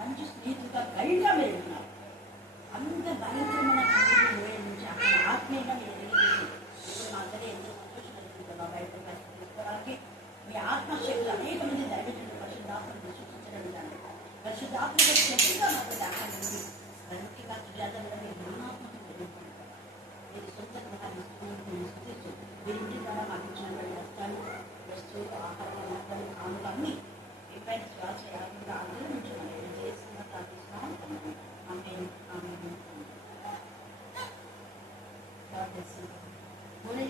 మంచి స్నేహితులుగా గైడ్గా మీరు ఉంటున్నారు. అంత భయంకరమైన నుంచి అక్కడ ఆత్మీయంగా మీరు ఎదిగిపోయి ఇప్పుడు మా అందరూ ఎంతో సంతోషం కలుగుతుంటారు. బయట తీసుకోవడానికి మీ ఆత్మశక్తులు అనేక మంది దైవజనులు పరిశుద్ధాత్మను సూచించగలుగుతాను. పరిశుద్ధాత్మక శక్తిగా మాకు దాఖలు ఉంది. ముఖ్యంగా సుజాతంలో మీరు జ్ఞానాత్మకం ఎదుర్కొంటారు. మీరు సొంత గృహాన్ని సృష్టించు వీరింటి ద్వారా మాకు ఇచ్చినటువంటి వస్త్రాలు వస్తువులు ఆహారం మొక్కలు కానులు అన్నీ ఎప్పుడైనా శ్వాస యాగంగా అందరూ నుంచి మనం ఏం చేస్తున్నా ప్రార్థిస్తున్నాం.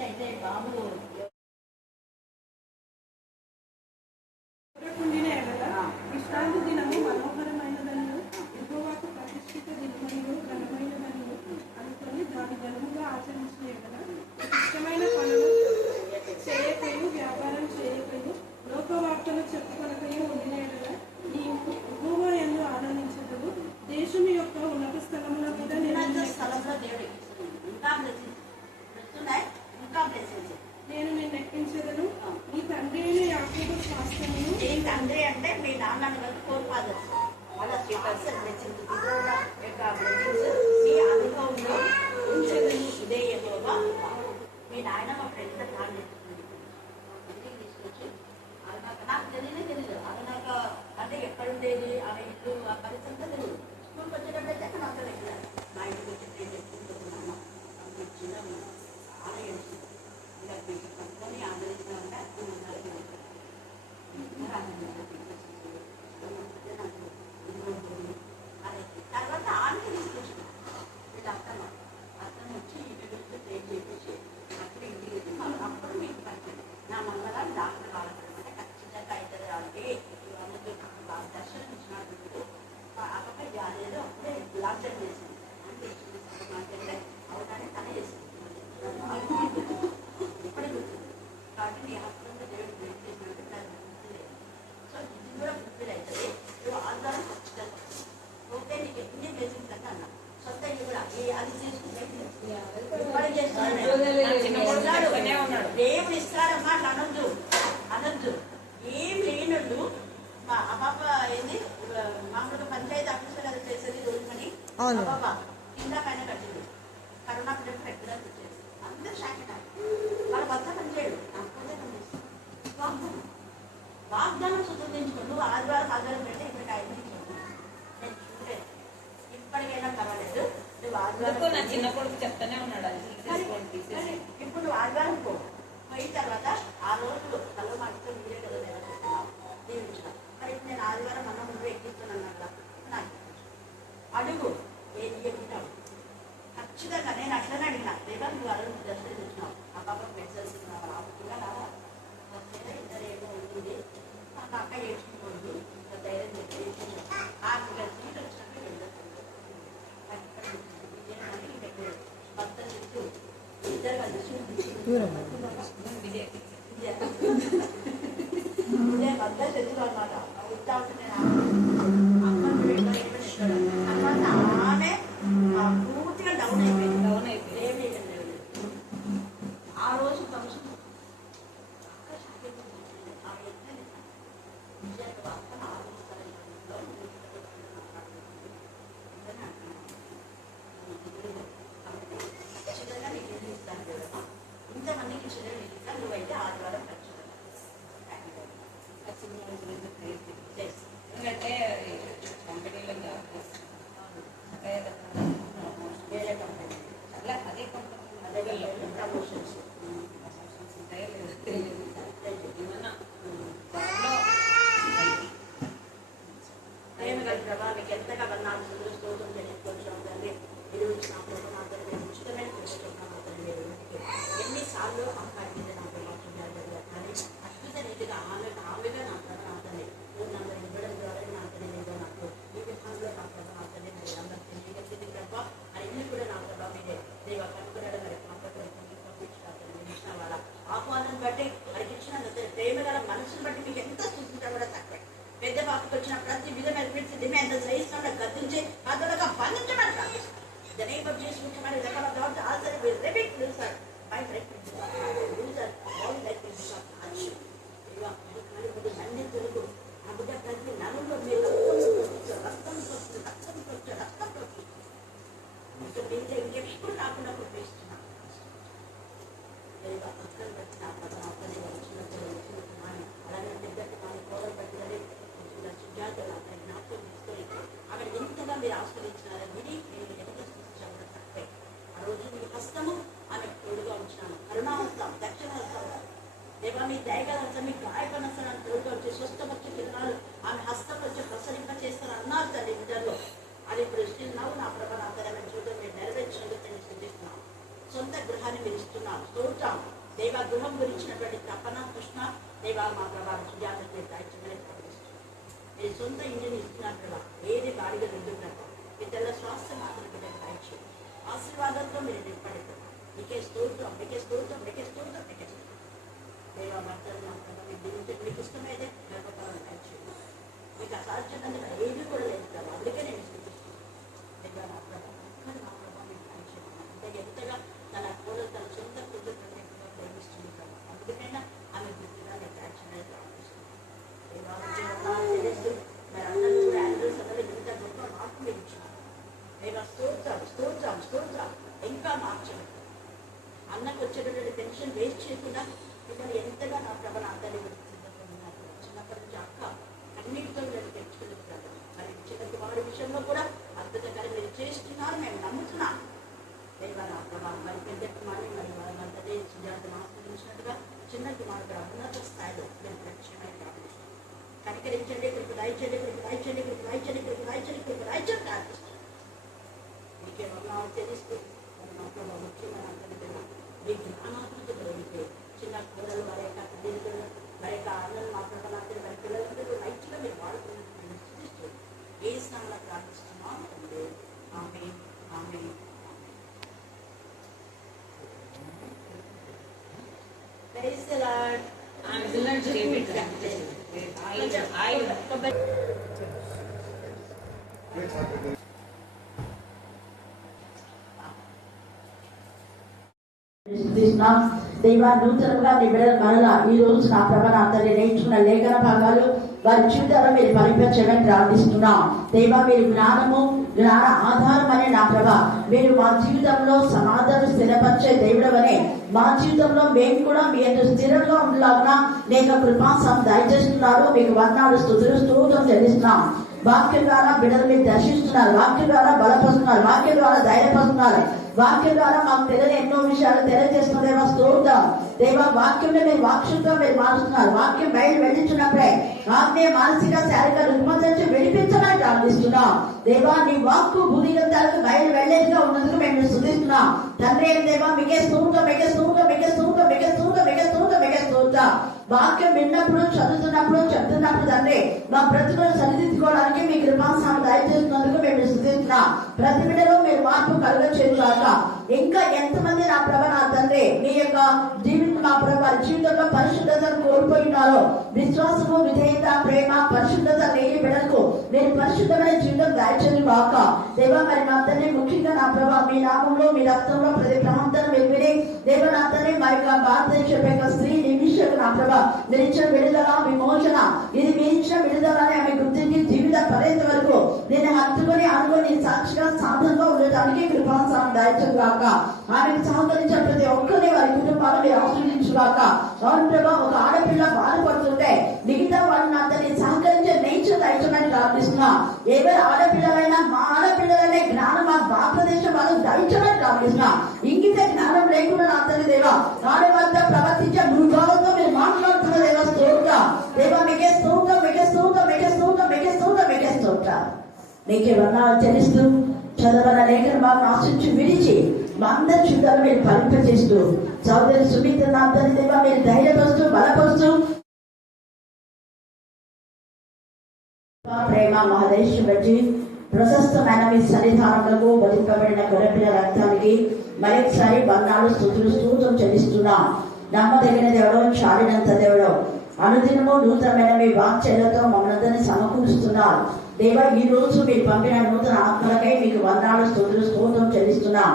అయితే బాబు విశ్రాంతి దినము మనోహరమైనదను యెహోవాకు ప్రతిష్ఠిత దినములు ఘనమైనదను అనుకొని దాని ఘనముగా ఆచరించిన ఇష్టమైన పనులు చేయకయు వ్యాపారం చేయకయు లోకవార్తలు చెప్పుకొనకయు ఉండిన ఎడల నీ యెహోవా యందు ఆనందించదు. దేశం యొక్క ఉన్నత స్థలముల మీద నేను నిన్ను ఎక్కించదను. నీ తండ్రి అయిన యాకోబు స్వాస్థ్యమును. నీ తండ్రి అంటే మీ నాన్నను కలిసి కోల్పోదు వాళ్ళ మీ అనుభవంలో ఉంచదను. ఇదే యెహోవా మీ నాయనమ్మ ఫ్రెండ్ ప్లాన్ ఇంటికి తీసుకొచ్చి నాకు తెలియదు అది నాకు అంటే ఎక్కడుండేది ఆమె ఇల్లు ఆ పరిస్థితి తెలియదు. స్కూల్కి వచ్చేటప్పుడైతే నాకు అక్కడ దగ్గర మా ఇంటికి వచ్చి నేను చెప్పుకుంటున్నాను. చిన్న చాలా ఏడుస్తుంది. ఇలా పట్టుకొని ఆదరించాలంటే తర్వాత ఆమె తీసుకొచ్చింది. వీళ్ళు అత్తమ్మ వచ్చి ఇంటి గురించి ట్రైన్ చేయించి అప్పుడు ఇంటికి వెళ్ళి అప్పుడు మీకు పట్టింది. నా మంగళాలు డాక్టర్ కావాలంటే ఖచ్చితంగా అవుతుంది కాబట్టి అందుకు దర్శనం ఇచ్చినప్పుడు అక్కడ జాలేదు. అప్పుడే గులాబ్ జామ్ చేసింది. అంటే అంటే అవుతానే తనే చేసింది. ఇప్పుడే గుర్తుంది కాబట్టి నీ హాస్పిటల్లో దేవుడు బ్రేక్ చేసినట్టు నాకు గుర్తులేదు. సో ఇది కూడా గుర్తులు అవుతుంది. నువ్వు ఆధారం ఖచ్చితంగా ఓకే నీకు ఎన్ని బ్లెస్సింగ్స్ అంటే అన్నా సొంత ఇది కూడా అది చేసుకుంటే దేవుడు ఇస్తారమ్మా అనొద్దు అనొద్దు. ఏం లేనట్టు మా అబ్బాబ ఏంది మామూలుగా పంచాయతీ ఆఫీసులో అది చేసేది రోజు పని అబ్బాబ కింద పైన కట్టింది. కరోనా పిల్లలు పెట్టడానికి వచ్చేది అందరూ షాకెట్ వాళ్ళ భర్త పనిచేయడు నాకపోతే పనిచేస్తాడు. వాగ్దానం శుద్ధీకరించుకో. నువ్వు ఆదివారం పెడితే ఇప్పుడు 5 నిమిషాలు నేను చూడలేదు. ఇప్పటికైనా పర్వాలేదు. నువ్వు ఆదివారం నా చిన్న కొడుకు చెప్తానే ఉన్నాడు. ఇప్పుడు నువ్వు ఆదివారం పోయిన తర్వాత ఆ రోజు తల మాటతో మీరే కదా నెలకొస్తున్నావు దీవించడం. మరి ఇప్పుడు నేను ఆదివారం అన్నం నువ్వు ఎక్కిస్తున్నాను కదా నాకు అడుగు ఏది చెప్తావు ఖచ్చితంగా. నేను అట్లనే అడిగినా లేదా నువ్వు అడుగు దర్శనం చూసినావు ఆ పాప మెడిసిన్స్ ఆపుకుండా రావా ఇద్దరు ఏమో ఉంటుంది నాకు అక్క ఏడ్చుకోవద్దు ధైర్యం చెప్పి ఆ సీట్ వచ్చినట్టు వెళ్ళదు. భర్త చెట్టు ఇద్దరు కలిసి భర్త చెట్టు అనమాట ఇస్తా ఉంటుంది. తర్వాత ఆమె పూర్తిగా డౌన్ అయిపోయింది. ఏమి ఆ రోజు ఫంక్షన్ ఖచ్చితంగా నీకు ఏమి ఇస్తాను కదా ఇంతమందికి చిల్లర ఇస్తాను. నువ్వైతే ఆదివారం ఎందుకంటే కంపెనీలో వేరే కంపెనీ అట్లా అదే కంపెనీ అదే ప్రమోషన్స్ ఉంటాయో లేదో తెలియదు. ఏమన్నా ప్రేమ గల ప్రభావ మీకు ఎంతగా నాకు స్తోత్రం తెలియకొచ్చాం తండ్రి. మీరు నా ప్రభావం మాత్రం నేను ఉచితమైన కూర్చుంటున్నాను తండ్రి. మీరు ఎన్నిసార్లు అమ్మాయి నా ప్రభావం కానీ అద్భుత రీతిగా ఆమెగా నా ప్రభావం నువ్వు నన్ను ఇవ్వడం ద్వారా నా తెలియదు నాకు ఈ విధానంలో నా ప్రభావం మీరు అందరూ తెలియగలిగింది ప్రభావ అని ఇల్లు కూడా నా ప్రభావం మీదే దేవ కనుగొనడం మరి పంపించిన వాళ్ళ ఆహ్వానం బట్టి మనకి ఇచ్చిన ప్రేమ గల మనసును బట్టి మీకు ఎంత చూసింటారు కూడా తక్కువ. పెద్ద పాపకు వచ్చిన ప్రతి విధమైన పరిస్థితి ఎంత సహిస్తున్నా గద్దించి అదొక బంధించమని ప్రార్థిస్తాను. The name of Jesus, we command the power of God to answer with repeat, sir. my life will become loser, all life will become harsh. దేవా కానీ ముందు నన్ను తెలుగు ఆ బిడ్డ ప్రతి నలుగులో మీరు రక్తం ఇంకా ఇంకెప్పుడు రాకుండా ప్రవేశిస్తున్నాను. దేవా అక్కడ బట్టి నా పదనే వచ్చినప్పుడు అలాగే బిడ్డకి మన కోడలు బట్టి సుజాతలు అక్కడ జ్ఞాపకం తీసుకొని అక్కడ ఎంతగా మీరు ఆస్వాదించినారో విని నేను ఎంత సూచించాను తప్పే. ఆ రోజు మీ హస్తము ఆమె తోడుగా ఉంచినాను, కరుణాహస్తం, దక్షిణ హస్తం, దేవా మీ దయగల హస్తం, మీ గాయపడిన హస్తాన్ని తోడుగా వచ్చి స్వస్థపరిచే విధానాలు ఆమె హస్తం వచ్చి ప్రసరింప చేస్తారు అన్నారు తల్లి నిజంలో. అది ఇప్పుడు ఇస్తున్నావు నా ప్రభ నా తరమైన చూడడం మీరు నెరవేర్చినందుకు నేను సిద్ధిస్తున్నాను. సొంత గృహాన్ని మీరు ఇస్తున్నాను, స్తోత్రం. దేవా గృహం గురించినటువంటి తపన కృష్ణ దేవా మా ప్రభావం సుజాతకు మీరు దాయిచ్చమని ప్రకటిస్తున్నాను. మీరు సొంత ఇంటిని ఇస్తున్నారు ప్రభా, ఏది బాడిగా నిండున్నట్టు మీ తెల్ల స్వాస్థ్యం మాత్రం బిడ్డకు దాయిచ్చు ఆశీర్వాదంతో మీరు నింపడతారు. మీకే స్తోత్రం, మీకే స్తోత్రం, మీకే స్తోత్రం, మీకే స్తోత్రం. దేవా భర్తలు మా ప్రభావ మీకు దీవించండి. మీకు ఇష్టమైతే గర్భఫలం దాయిచ్చు. మీకు అసాధ్యమైన ఏది కూడా లేదు ప్రభావ, అందుకే నేను సూచిస్తున్నాను. దేవా మా ప్రభావం ఒక్కడు మా ప్రభావం మీకు దాయిచ్చు. అంటే ఎంతగా తన కోడలు తన సొంత కుటుంబాన్ని ప్రేమిస్తుంది ప్రభావ, అందుకైనా ఆమె గుర్తుగా నేను దాయిచ్చమని ప్రార్థిస్తున్నాను. దేవా తెలుసు మరి అందరూ కూడా అందరూ సదలు ఇంత గొప్ప మార్పు మీరు ఇచ్చినారు. దేవా స్తోత్రం, స్తోత్రం, స్తోత్రం. ఇంకా మార్చండి. అన్నకు వచ్చేటటువంటి పెన్షన్ వేస్ట్ చేయకుండా మిమ్మల్ని ఎంతగా నా ప్రభ నా తల్లి సిద్ధపడినారు. చిన్నప్పటి నుంచి అక్క అన్నిటితో నేను తెచ్చుకున్నాను. మరి చిన్న కుమారుడి విషయంలో కూడా అద్భుతకరం మీరు చేస్తున్నారు, మేము నమ్ముతున్నాం. దేవా నా ప్రభా మరి పెద్ద కుమారుని మరి వాళ్ళంతటే సుజాతను ఆస్వాదించినట్టుగా చిన్న కుమారుడు ఉన్నత స్థాయిలో మేము ప్రత్యక్షమై ప్రార్థిస్తున్నాం. కనికరించండి, కృప దాయించండి, కృప దాయించండి, కృప దాయించండి, కృప దాయించండి, కృప దాయించండి ప్రార్థిస్తున్నాం. మీకే వర్ణాలు తెలుస్తూ మా ప్రభావ ముఖ్యమైన అంతరికన్నా మీ జ్ఞానాత్మక కలిగితే చిన్న పిల్లలు వారి యొక్క తల్లిదండ్రులు వారి యొక్క అన్నలు మా ప్రభావం వారి పిల్లలందరూ రైట్గా మీరు వాడుతున్నట్టు మేము స్థితిస్తూ ఏ స్నామంలో ప్రార్థిస్తున్నాం అంటే ఆమె ఆమె Praise the Lord. I'm the Lord David. దేవా నూతనంగా నీ బిడ్డల మరలా ఈ రోజు నా ప్రభ నా తల్లి నేర్చుకున్న లేఖన భాగాలు వారి జీవితాల్లో మీరు ఫలింపచేయమని ప్రార్థిస్తున్నాం. దేవా మీరు జ్ఞానము జ్ఞాన ఆధారం అనే నా ప్రభ మీరు మా జీవితంలో సమాధానం స్థిరపరిచే దేవుడు అనే మా జీవితంలో మేము కూడా మీ యొక్క స్థిరంగా ఉండలాగా లేక కృపాసం దయచేస్తున్నారు. మీకు వర్ణాలు స్తుతులు స్తోత్రం చెల్లిస్తున్నాం. వాక్యం ద్వారా బిడ్డలు మీరు దర్శిస్తున్నారు, వాక్యం ద్వారా బలపరుస్తున్నారు, వాక్యం ద్వారా ధైర్యపరుస్తున్నారు, వాక్యం ద్వారా మాకు తెలియని ఎన్నో విషయాలు తెలియజేస్తున్న దేవా స్తోత్రం. దేవా వాక్యంలో మీరు వాక్యంతో మీరు మారుస్తున్నారు. వాక్యం బయలు వెళ్ళించినప్పుడే ఆత్మీయ మానసిక శారీరక రుగ్మత నుంచి విడిపించమని ప్రార్థిస్తున్నాం. దేవా నీ వాక్కు భూమిగంతాలకు బయలు వెళ్ళేదిగా ఉన్నందుకు మేము స్తుతిస్తున్నాం. తండ్రి అయిన దేవా మీకే స్తోత్రం, మీకే స్తోత్రం, మీకే స్తోత్రం, మీకే స్తోత్రం, మీకే స్తోత్రం, మీకే స్తోత్రం. వాక్యం విన్నప్పుడు చదువుతున్నప్పుడు చెప్తున్నప్పుడు తండ్రి మా ప్రతిభను సరిదిద్దుకోవడానికి మీ కృపాసాన్ని దయచేస్తున్నందుకు మేము స్తుతిస్తున్నాం. ప్రతి బిడ్డలో మీరు మార్పు కలుగచేయగాక. ఇంకా ఎంతమంది నా ప్రభ నా తండ్రి మీ యొక్క జీవితం మా ప్రభ జీవితంలో పరిశుద్ధతను కోల్పోయినారో విశ్వాసము విధేయత ప్రేమ పరిశుద్ధత లేని బిడ్డలకు మీరు పరిశుద్ధమైన జీవితం దయచేది కాక. దేవా మరి నా తండ్రి ముఖ్యంగా నా ప్రభ మీ నామంలో మీ రక్తంలో ప్రతి ప్రాంతం విని దేవ నా తండ్రి మా యొక్క భారతదేశం యొక్క స్త్రీ నిమిషకు నా ప్రభ మీరు ఇచ్చిన విడుదల విమోచన ఇది మీరు ఇచ్చిన విడుదల అని ఆమె గుర్తించి జీవిత పర్యంత వరకు నేను హత్తుకొని అనుకుని సాక్షిగా సాధనగా ఉండటానికి కృపాసాన్ని దాయించుగాక. ఆమెకు సహకరించిన ప్రతి ఒక్కరిని వారి కుటుంబాలు మీరు ఆశ్రయించుగాక. అవును ప్రభా ఒక ఆడపిల్ల బాధపడుతుంటే మిగతా వాళ్ళని అతన్ని సహకరించే నేచర్ దయచమని ప్రార్థిస్తున్నా. ఎవరు ఆడపిల్లలైనా మా ఆడపిల్లలనే జ్ఞానం మా భారతదేశం వాళ్ళకి దయచమని ప్రార్థిస్తున్నా. ఇంగిత జ్ఞానం లేకుండా నా తల్లి దేవా ఆడవారితో ప్రవర్తించే మృగాలతో మీరు మాట్లాడుతున్న దేవా స్తోత్రం. దేవా మీకే స్తోత్రం, మీకే స్తోత్రం, మీకే స్తోత్రం, మీకే స్తోత్రం, మీకే స్తోత్రం. మీకే వర్ణాలు చెల్లిస్తూ చదవన లేఖన బాగా ఆశించి విడిచి మా అందరి జీవితాలు మీరు ఫలింపజేస్తూ సోదరి సునీత నా తల్లి దేవా మీరు ధైర్యపరుస్తూ బలపరుస్తూ ప్రేమ మహదేశ్ బట్టి ప్రశస్తమైన మీ సన్నిధానములకు వధింపబడిన గొర్రెపిల్ల రక్తానికి మరొకసారి బంధాలు స్తుతులు స్తోత్రం చెల్లిస్తున్నాం. నమ్మదగిన దేవుడు, చాలినంత దేవుడు, అనుదినము నూతనమైన మీ వాక్యాలతో మమ్మల్ని సమకూరుస్తున్నారు. దేవా ఈ రోజు మీరు పంపిన నూతన ఆత్మలకై మీకు వందనాలు స్తుతులు స్తోత్రం చెల్లిస్తున్నాం.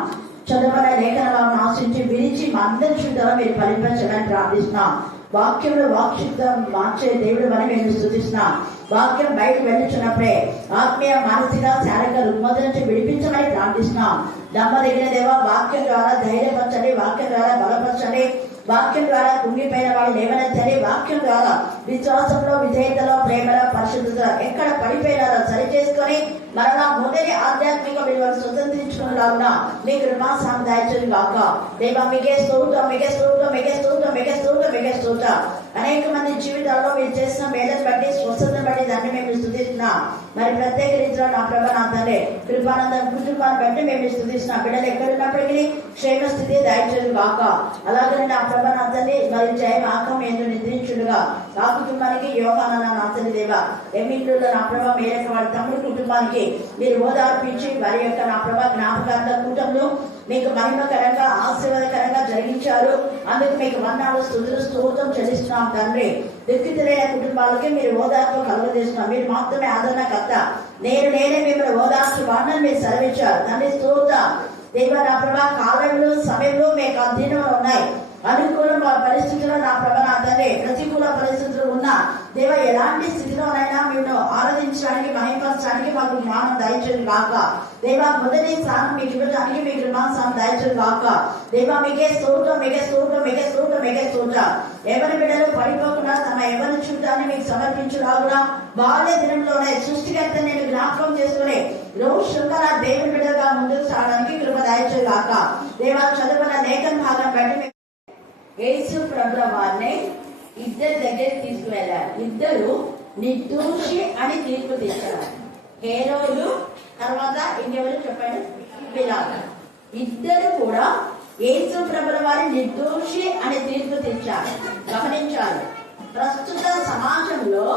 చదవన లేఖనాలను ఆశించి విరిచి మా అందరి చుట్టూ మీరు ఫలించమని ప్రార్థిస్తున్నాం. వాక్యంలో వాక్శుద్ధం మార్చే దేవుడు అని మేము స్తుతిస్తున్నాం. వాక్యం బయటకు వెళ్ళుచున్నప్పుడే ఆత్మీయ మానసిక శారీరక రుగ్మత నుంచి విడిపించమని ప్రార్థిస్తున్నాం. నమ్మదగిన దేవ, వాక్యం ద్వారా ధైర్యపరచండి, వాక్యం ద్వారా బలపరచండి, వాక్యం ద్వారా కుంగిపోయిన వాళ్ళు లేవనెత్తని, వాక్యం ద్వారా విశ్వాసంలో, విధేయతలో, ప్రేమలో, పరిశుద్ధత ఎక్కడ పడిపోయినారో సరి చేసుకొని మరలా మొదటి ఆధ్యాత్మిక విలువలు స్వతంత్రించుకునేలాగా మీ కృపా సాందాయించు గాక. దేవా మీకే స్తోత్రం, మీకే స్తోత్రం, మీకే స్తోత్రం, మీకే స్తోత్రం, మీకే స్తోత్రం. అనేక మంది జీవితాల్లో మీరు చేసిన మేలను బట్టి, స్వస్థతను బట్టి దాన్ని మేము స్తుతిస్తున్నాం. మరి ప్రత్యేక రీతిలో నా ప్రభ నా తండ్రి కృపానందం కుటుంబాన్ని బట్టి మేము స్తుతిస్తున్నాం. బిడ్డలు ఎక్కడున్నప్పటికీ క్షేమ స్థితి దయచేది కాక. అలాగే నా ప్రభ నా తండ్రి మరి జయం ఆకం ఎందుకు నిద్రించుడుగా ఆ కుటుంబానికి యోగాన నా తండ్రి దేవ ఎమ్మిళ్ళలో నా ప్రభ మేరకు వారి తమ్ముడు కుటుంబానికి మీరు ఓదార్పించి వారి యొక్క నా ప్రభ జ్ఞాపకార్థ కూటంలో మీకు మహిమకరంగా ఆశీర్వాదకరంగా జరిగించారు. అందుకు మీకు వందనాలు, స్తుతులు, స్తోత్రం చెల్లిస్తున్నాం తండ్రి. దుఃఖితులైన కుటుంబాలకి మీరు ఓదార్పు కలుగజేస్తున్నాం. మీరు మాత్రమే ఆదరణకర్త. నేనే మిమ్మల్ని ఓదార్చు వాడిని మీరు సెలవిచ్చారు తండ్రి. స్తోత్రం దేవ. నా ప్రభా కాలంలో సమయంలో మీకు అధీనంలో ఉన్నాయి. అనుకూల పరిస్థితుల్లో నా ప్రభ నా తండ్రి ప్రతికూల పరిస్థితులు ఉన్నా దేవ ఎలాంటి స్థితిలోనైనా మేము ఆరాధించడానికి, మహిమపరచడానికి మాకు జ్ఞానం దయచేది కాక. దేవ మొదటి స్థానం మీకు ఇవ్వడానికి మీకు జ్ఞానం దయచేది కాక. దేవ మీకే స్తోత్రం, మీకే స్తోత్రం, మీకే స్తోత్రం, మీకే స్తోత్రం. ఎవరి బిడ్డలు పడిపోకుండా తమ ఎవరి చూడటాన్ని మీకు సమర్పించులాగునా బాల్య దినంలోనే సృష్టికర్త నేను జ్ఞాపకం చేసుకుని రోజు శృంఖల దేవుని బిడ్డగా ముందుకు సాగడానికి కృప దయచేది కాక. దేవ చదువుకున్న లేఖన భాగం బట్టి యేసు ప్రభుల వారిని ఇద్దరి దగ్గరికి తీసుకువెళ్ళారు. ఇద్దరు నిర్దోషి అని తీర్పు తీర్చారు. హేరోదు తర్వాత ఇంకెవరు చెప్పండి, పిలాతు. ఇద్దరు కూడా యేసు ప్రభుల వారిని నిర్దోషి అని తీర్పు తీర్చారు. గమనించాలి, ప్రస్తుత సమాజంలో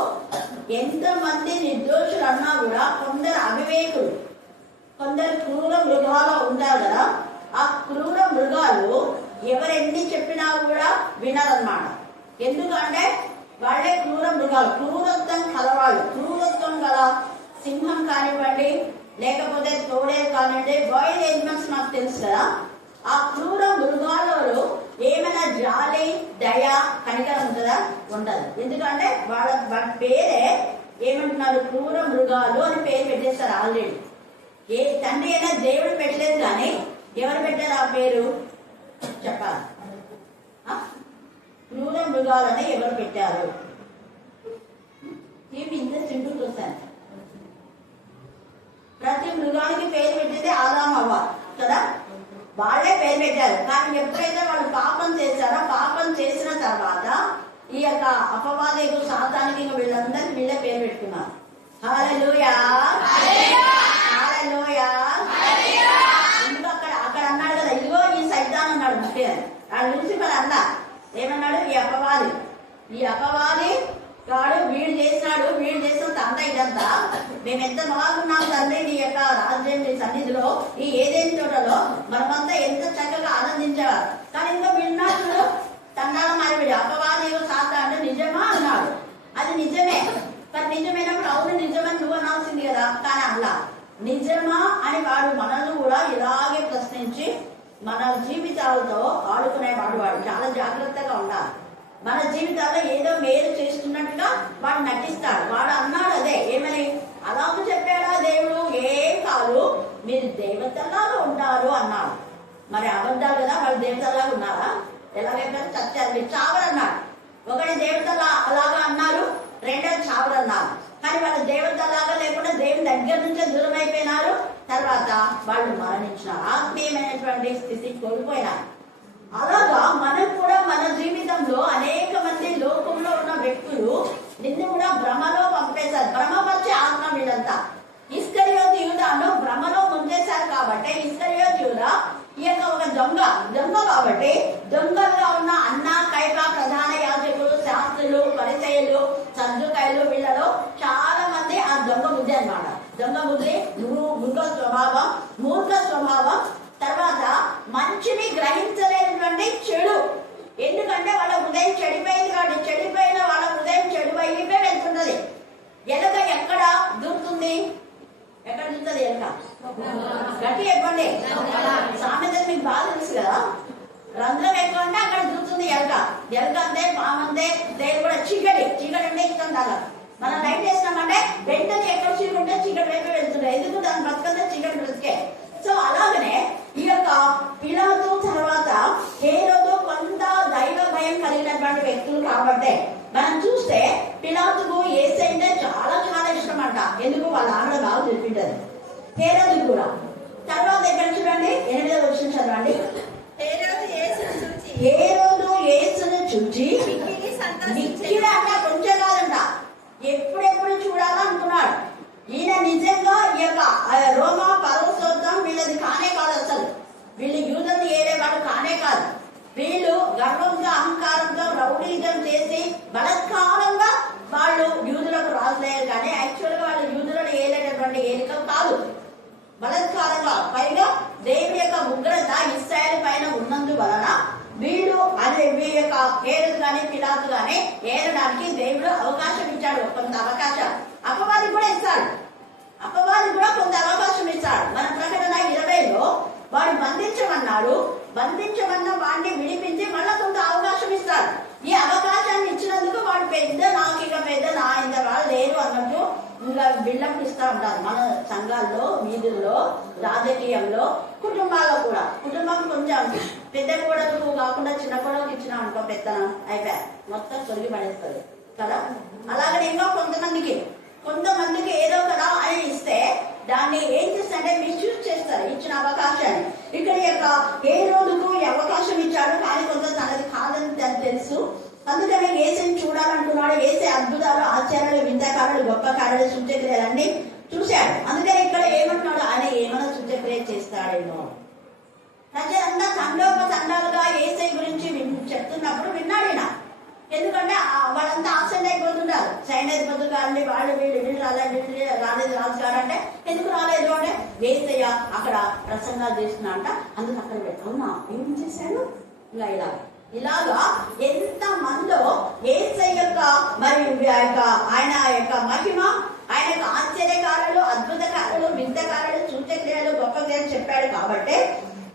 ఎంతమంది నిర్దోషులు అన్నా కూడా కొందరు అవివేకులు, కొందరు క్రూర మృగాలు ఉంటారు కదా. ఆ క్రూర మృగాలు ఎవరెన్ని చెప్పినా కూడా వినరన్నమాట. ఎందుకంటే వాళ్ళే క్రూర మృగాలు, క్రూరత్వం కలవాళ్ళు. క్రూరత్వం గల సింహం కానివ్వండి, లేకపోతే తోడే కానివ్వండి, వైల్డ్ ఎనిమల్స్ నాకు తెలుసు కదా. ఆ క్రూర మృగాలలో ఏమైనా జాలి, దయ, కనికరం ఉంటుందా? ఉండదు. ఎందుకంటే వాళ్ళ పేరే ఏమంటున్నారు, క్రూర మృగాలు అని పేరు పెట్టేస్తారు ఆల్రెడీ. ఏ తండ్రి అయినా దేవుడు పెట్టలేదు, కానీ ఎవరు పెట్టారు ఆ పేరు చెప్పాలి. క్రూర మృగాలని ఎవరు పెట్టారు? ఇంత సింపుల్ చూస్తాను. ప్రతి మృగానికి పేరు పెట్టేది ఆదాం అవ్వ కదా, వాళ్ళే పేరు పెట్టారు. కానీ ఎప్పుడైతే వాళ్ళు పాపం చేశారో, పాపం చేసిన తర్వాత ఈ యొక్క అపవాదేకు సాతానికి వీళ్ళందరికీ వీళ్ళే పేరు పెట్టుకున్నారు. హల్లెలూయా, హల్లెలూయా. ఎందుకు అక్కడ అన్నాడు కదా, ఇదిగో ఈ సైతాన్ అన్నాడు. ముఖ్య వాళ్ళు లూసిఫర్ అన్నా ఏమన్నాడు, ఈ అపవాది వాడు వీడు చేసిన తండ్రి ఇదంతా మేము ఎంత బాగున్నాం తండ్రి నీ యొక్క రాజ్యం నీ సన్నిధిలో ఈ ఏదైనా తోటలో మనమంతా ఎంత చక్కగా ఆనందించేవారు. కానీ ఇంకా విన్నాడు తన్నాడు మరి వీడు అపవాది సాతా అంటే నిజమా అన్నాడు. అది నిజమే, కానీ నిజమైనప్పుడు అవును నిజమని నువ్వు అనాల్సింది కదా. కానీ అలా నిజమా అని వాడు మనల్ని కూడా ఇలాగే ప్రశ్నించి మన జీవితాలతో ఆడుకునేవాడు. వాడు చాలా జాగ్రత్తగా ఉండాలి. మన జీవితాల్లో ఏదో మేలు చేస్తున్నట్టుగా వాడు నటిస్తాడు. వాడు అన్నాడు అదే, ఏమని అలాగ చెప్పాడా దేవుడు? ఏం కాదు, మీరు దేవతలాగా ఉంటారు అన్నాడు. మరి అబద్ధాలు కదా, వాళ్ళు దేవతలాగా ఉన్నారా? ఎలాగైతే చచ్చారు, మీరు చావరన్నాడు. ఒకటి దేవతలా అలాగా అన్నారు, రెండోది చావరన్నారు. కానీ వాళ్ళు దేవతలాగా లేకుండా దేవుని దగ్గర నుంచే దూరం అయిపోయినారు. తర్వాత వాళ్ళు మరణించినారు, ఆత్మీయమైనటువంటి స్థితి కోల్పోయినారు. అలాగా మనం కూడా మన జీవితంలో అనేక మంది లోకంలో ఉన్న వ్యక్తులు నిన్ను కూడా భ్రమలో పంపేశారు. భ్రమపరిచే ఆత్మ వీళ్ళంతా. ఇస్కరియోతు యూదాను భ్రమలో ముంచేశారు. కాబట్టి ఇస్కరియోతు యూదా ఈ యొక్క ఒక దొంగ కాబట్టి దొంగలుగా ఉన్న అన్న, కైప, ప్రధాన యాజకులు, శాస్త్రులు, పరిసయ్యులు, సద్దుకాయలు వీళ్ళలో చాలా మంది ఆ దొంగ బుద్ధి అన్నమాట. దొంగ బుద్ధి, మూర్ఖ స్వభావం. తర్వాత మంచిని గ్రహించలేనటువంటి చెడు. ఎందుకంటే వాళ్ళ హృదయం చెడిపోయింది కాబట్టి, చెడిపోయిన వాళ్ళ హృదయం చెడు వైపే వెళ్తున్నది. ఎలుక ఎక్కడ దూరుతుంది? ఎక్కడ దూరుతుంది ఎలుక? గట్టి చెప్పండి. సామెతలు మీకు ఉండాలి. మనం లైట్ వేసినామంటే వెంటనే ఎక్కడ చీకటి ఉంటే చీకటి వైపు వెళ్తుండే, ఎందుకు దాని బతుకంతా చీకటి బ్రతికే. సో అలాగనే ఈ యొక్క పిలాతు తర్వాత హేరోదు కొంత దైవ భయం కలిగినటువంటి వ్యక్తులు కాబట్టి మనం చూస్తే పిలాతుకు యేసు అంటే చాలా చాలా ఇష్టం అంట. ఎందుకు వాళ్ళ ఆవిడ బాగా చెప్పింటది. హేరోదు కూడా. తర్వాత ఇక్కడ చూడండి 8వ వచనం చదవండి. హేరోదు యేసును చూచి మిక్కిలి అంటే కొంచెం కాదంట, ఎప్పుడెప్పుడు చూడాలనుకున్నాడు. ఈయన నిజంగా ఈ యొక్క రోమా పరవశోద్ధం వీళ్ళది కానే కాదు. అసలు వీళ్ళు యూదులను ఏలేవాడు కానే కాదు. వీళ్ళు గర్వంగా అహంకారంతో రౌడీజం చేసి బలత్కారంగా వాళ్ళు యూదులకు రాజులేరు, కానీ యాక్చువల్ గా వాళ్ళు యూదులను ఏలేటటువంటి ఏలికలు కాదు. బలత్కారంగా పైగా దేవుని యొక్క ఉగ్రత ఇశ్రాయేలు పైన ఉన్నందువలన వీళ్ళు అదే వీళ్ళ యొక్క హేరోదు గాని పిలాతు గాని ఏలడానికి దేవుడు అవకాశం ఇచ్చాడు, కొంత అవకాశం. అపవాదికి కూడా ఇస్తాడు, అపవాదికి కూడా కొంత అవకాశం ఇస్తాడు. మన ప్రకటన 20లో వాడు బంధించమన్న వాడిని విడిపించి మళ్ళా కొంత అవకాశం ఇస్తాడు. ఈ అవకాశాన్ని ఇచ్చినందుకు వాడు నాకు ఇక నా ఇంత వాళ్ళు లేరు అన్నట్టు ఇంకా బిల్డప్ ఇస్తా ఉంటారు. మన సంఘాల్లో, వీధుల్లో, రాజకీయంలో, కుటుంబాల్లో కూడా. కుటుంబం కొంచెం పెద్ద కోడలకు కాకుండా చిన్న కోడలకు ఇచ్చిన అనుకో పెత్తనం అయిపోయా, మొత్తం తొలగి పడేస్తుంది కదా. అలాగనే ఇంకా కొంతమందికి ఏదో కదా అని ఇస్తే దాన్ని ఏం చేస్తారంటే మిస్యూజ్ చేస్తారు ఇచ్చిన అవకాశాన్ని. ఇక్కడ యొక్క హేరోదుకు ఈ అవకాశం ఇచ్చాడు, కానీ కొంత తనది కాదని తెలుసు. అందుకని యేసుని చూడాలనుకున్నాడు. యేసు అద్భుతాలు, ఆశ్చర్యాలు, వింతకారులు, గొప్ప కార్యాలు, సూచక్రియలన్నీ చూశాడు. అందుకని ఇక్కడ ఏమంటున్నాడు, ఆయన ఏమైనా సూచక్రియ చేస్తాడేమో. ప్రజలంతా తండోపతండాలుగా యేసై గురించి చెప్తున్నప్పుడు విన్నాడు ఈయన. ఎందుకంటే వాళ్ళంతా ఆబ్సెంట్ అయిపోతున్నారు. సైన్యాధిపతులు కానీ వీళ్ళు రాలేదు రాజుగారు అంటే ఎందుకు రాలేదు అంటే యేసయ్య అక్కడ ప్రసంగాలు చేస్తున్నా అంట, అందుకు అక్కడ అవునా ఏం చేశాడు ఇలాగా ఎంత మందో యేసయ్య యొక్క మరి ఆయన యొక్క మహిమ, ఆయన యొక్క ఆశ్చర్యకారులు, అద్భుతకారులు, వింతకారులు, సూచక్రియలు, గొప్ప క్రియలు చెప్పాడు. కాబట్టి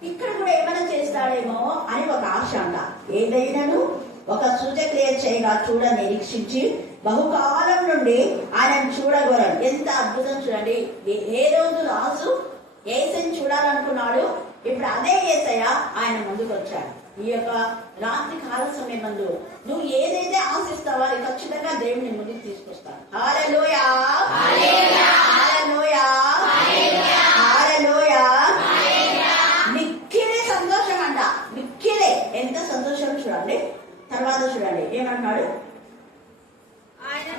ఇక్కడ కూడా ఏమైనా చేస్తాడేమో అని ఒక ఆశ అంట. ఏదైనాను ఒక సూచక్రియ చేయగా చూడ నిరీక్షించి బహుకాలం నుండి ఆయన చూడగోరడు. ఎంత అద్భుతం చూడండి. ఏ రోజు రాజు యేసుని చూడాలనుకున్నాడు, ఇప్పుడు అదే యేసయ్య ఆయన ముందుకు వచ్చాడు. ఈ యొక్క రాత్రి కాల సమయం నందు నువ్వు ఏదైతే ఆశిస్తావో అది ఖచ్చితంగా దేవుని ముందుకు తీసుకొస్తాడు. హల్లెలూయా, హల్లెలూయా, హల్లెలూయా. మిక్కిలి సంతోషం అంట, మిక్కిలి ఎంత సంతోషం చూడండి. తర్వాత చూడండి ఏమంటున్నాడు, ఆయన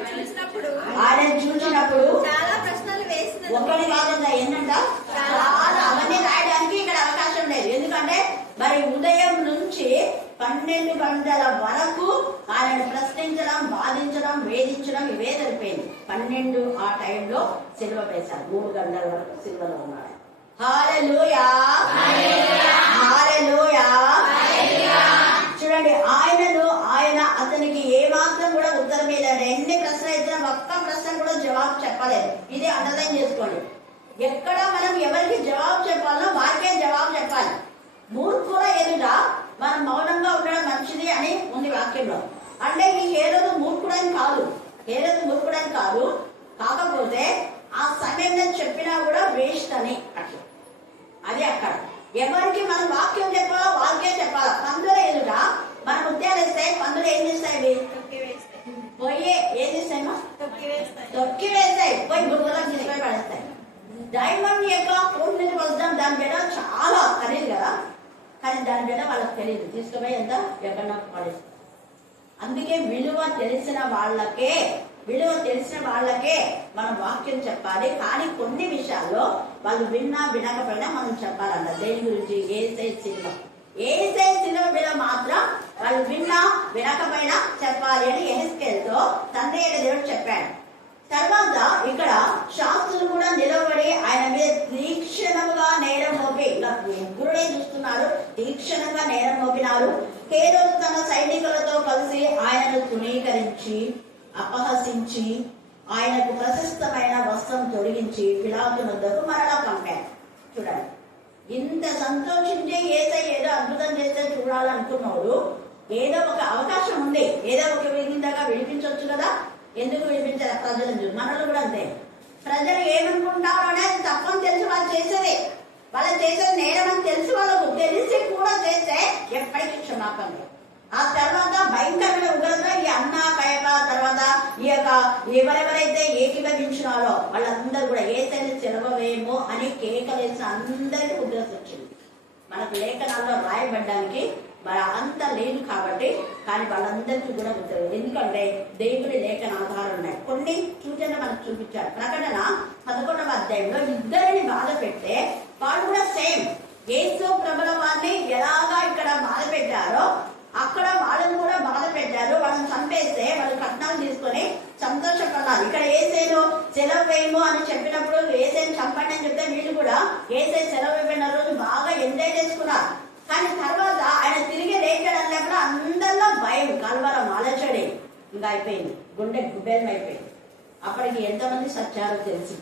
చూసినప్పుడు చాలా ప్రశ్నలు వేసిన ఒకటి కాదంట, ఏంటంట చాలా. అవన్నీ రాయడానికి ఇక్కడ అవకాశం లేదు. ఎందుకంటే మరి ఉదయం నుంచి 12 గంటల వరకు ఆయనను ప్రశ్నించడం, బాధించడం, వేధించడం ఇవే సరిపోయింది. 12 ఆ టైంలో సిలువ వేశారు. 3 గంటల వరకు సిలువలో ఉన్నాడు. హల్లెలూయా, హల్లెలూయా. చూడండి ఆయన అతనికి ఏమాత్రం కూడా ఉత్తరం ఇవ్వలేదు. ఎన్ని ప్రశ్నలు ఇచ్చినా ఒక్క ప్రశ్న కూడా జవాబు చెప్పలేదు. ఇది అండర్లైన్ చేసుకోండి. ఎక్కడ మనం ఎవరికి జవాబు చెప్పాలో వారికే జవాబు చెప్పాలి. మూర్ఖుల ఎదుట మనం మౌనంగా ఉండడం మంచిది అని ఉంది వాక్యంలో. అంటే ఈ హేరోదు మూర్ఖుడని కాదు, కాకపోతే ఆ సమయంలో చెప్పినా కూడా వేస్ట్ అని అట్లా. అది అక్కడ ఎవరికి మనం వాక్యం చెప్పాలో వాక్యం చెప్పాలి. పందుల ఎదుట మనం ముత్యాలు వేస్తాయి, పందులు ఏం చేస్తాయి, పోయి ఏం చేస్తాయమ్మా, తొక్కి వేస్తాయి, పోయి గుర్తులకు తీసుకొని పడేస్తాయి. డైమండ్ యొక్క కోట్ నుంచి వస్తాం, దాని బిడ్డ చాలా ఖరీదు కదా, కానీ దాని బిడ్డ వాళ్ళకి తెలియదు, తీసుకుపోయి ఎంత ఎక్కడ పడేస్తారు. అందుకే విలువ తెలిసిన వాళ్ళకే మనం వాక్యం చెప్పాలి. కానీ కొన్ని విషయాల్లో వాళ్ళు వినకపోయినా మనం చెప్పాలన్న దేని గురించి. ఏసై సిలువ మీద మాత్రం వాళ్ళు వినకపోయినా చెప్పాలి అని యెహెజ్కేలుతో తండ్రి అయిన దేవుడు చెప్పాడు. తర్వాత ఇక్కడ శాస్త్రులు కూడా నిలబడి ఆయన మీద తీక్షణంగా నేరం మోపి, ఎప్పుడే చూస్తున్నారు, తీక్షణంగా నేరం మోపినారు. హేరోదు తన సైనికులతో కలిసి ఆయనను తృణీకరించి, అపహసించి, ఆయనకు ప్రశస్తమైన వస్త్రం తొలగించి పిలాతు వద్దకు మరలా పంపారు. చూడండి, ఇంత సంతోషించి ఏదో అద్భుతం చేస్తే చూడాలనుకున్నాడు. ఏదో ఒక అవకాశం ఉంది, ఏదో ఒక విధంగా విడిపించవచ్చు కదా. ఎందుకు విడిపించారు ప్రజలు? మనలు కూడా అంతే. ప్రజలు ఏమనుకుంటారో అనేది తప్పని తెలిసి వాళ్ళు చేసేది, వాళ్ళు చేసేది నేరం అని తెలిసి వాళ్ళకు తెలిసి కూడా చేస్తే ఎప్పటికీ క్షమాపణ. ఆ తర్వాత భయంకరమైన ఉగ్రత ఈ అన్న కయప తర్వాత ఈ యొక్క ఎవరెవరైతే ఏకీభవించినారో వాళ్ళందరూ కూడా ఏసైనా సెలవేమో అని కేకలేసి అందరికీ ఉగ్రత వచ్చింది. మనకు లేఖనాల్లో రాయబడ్డానికి మరి అంత లేదు కాబట్టి, కానీ వాళ్ళందరికీ కూడా ఉంటుంది. ఎందుకంటే దేవుడి లేఖన ఆధారాలు ఉన్నాయి. కొన్ని సూచనలు మనకు చూపించారు. ప్రకటన 11వ అధ్యాయంలో ఇద్దరిని బాధ పెడితే వాళ్ళు కూడా సేమ్ యేసు ప్రభుల వారిని ఎలాగా ఇక్కడ బాధ పెట్టారో అక్కడ వాళ్ళని కూడా బాధ పెట్టారు. వాళ్ళని చంపేస్తే వాళ్ళు కట్నాలు తీసుకొని సంతోషపడాలి. ఇక్కడ ఏసేను సెలవు వేయము అని చెప్పినప్పుడు ఏసేను చంపండి అని చెప్తే వీళ్ళు కూడా ఏసే సెలవు ఇవ్వబడిన రోజు బాగా ఎంజాయ్ చేసుకున్నారు. కానీ తర్వాత ఆయన తిరిగి లేచాడు అన్నప్పుడు అందరిలో భయం, కలవరం, అలచడి ఇంకా అయిపోయింది. గుండె గుబ్బేలం అయిపోయింది. అప్పటికి ఎంతమంది సచ్చారో తెలిసి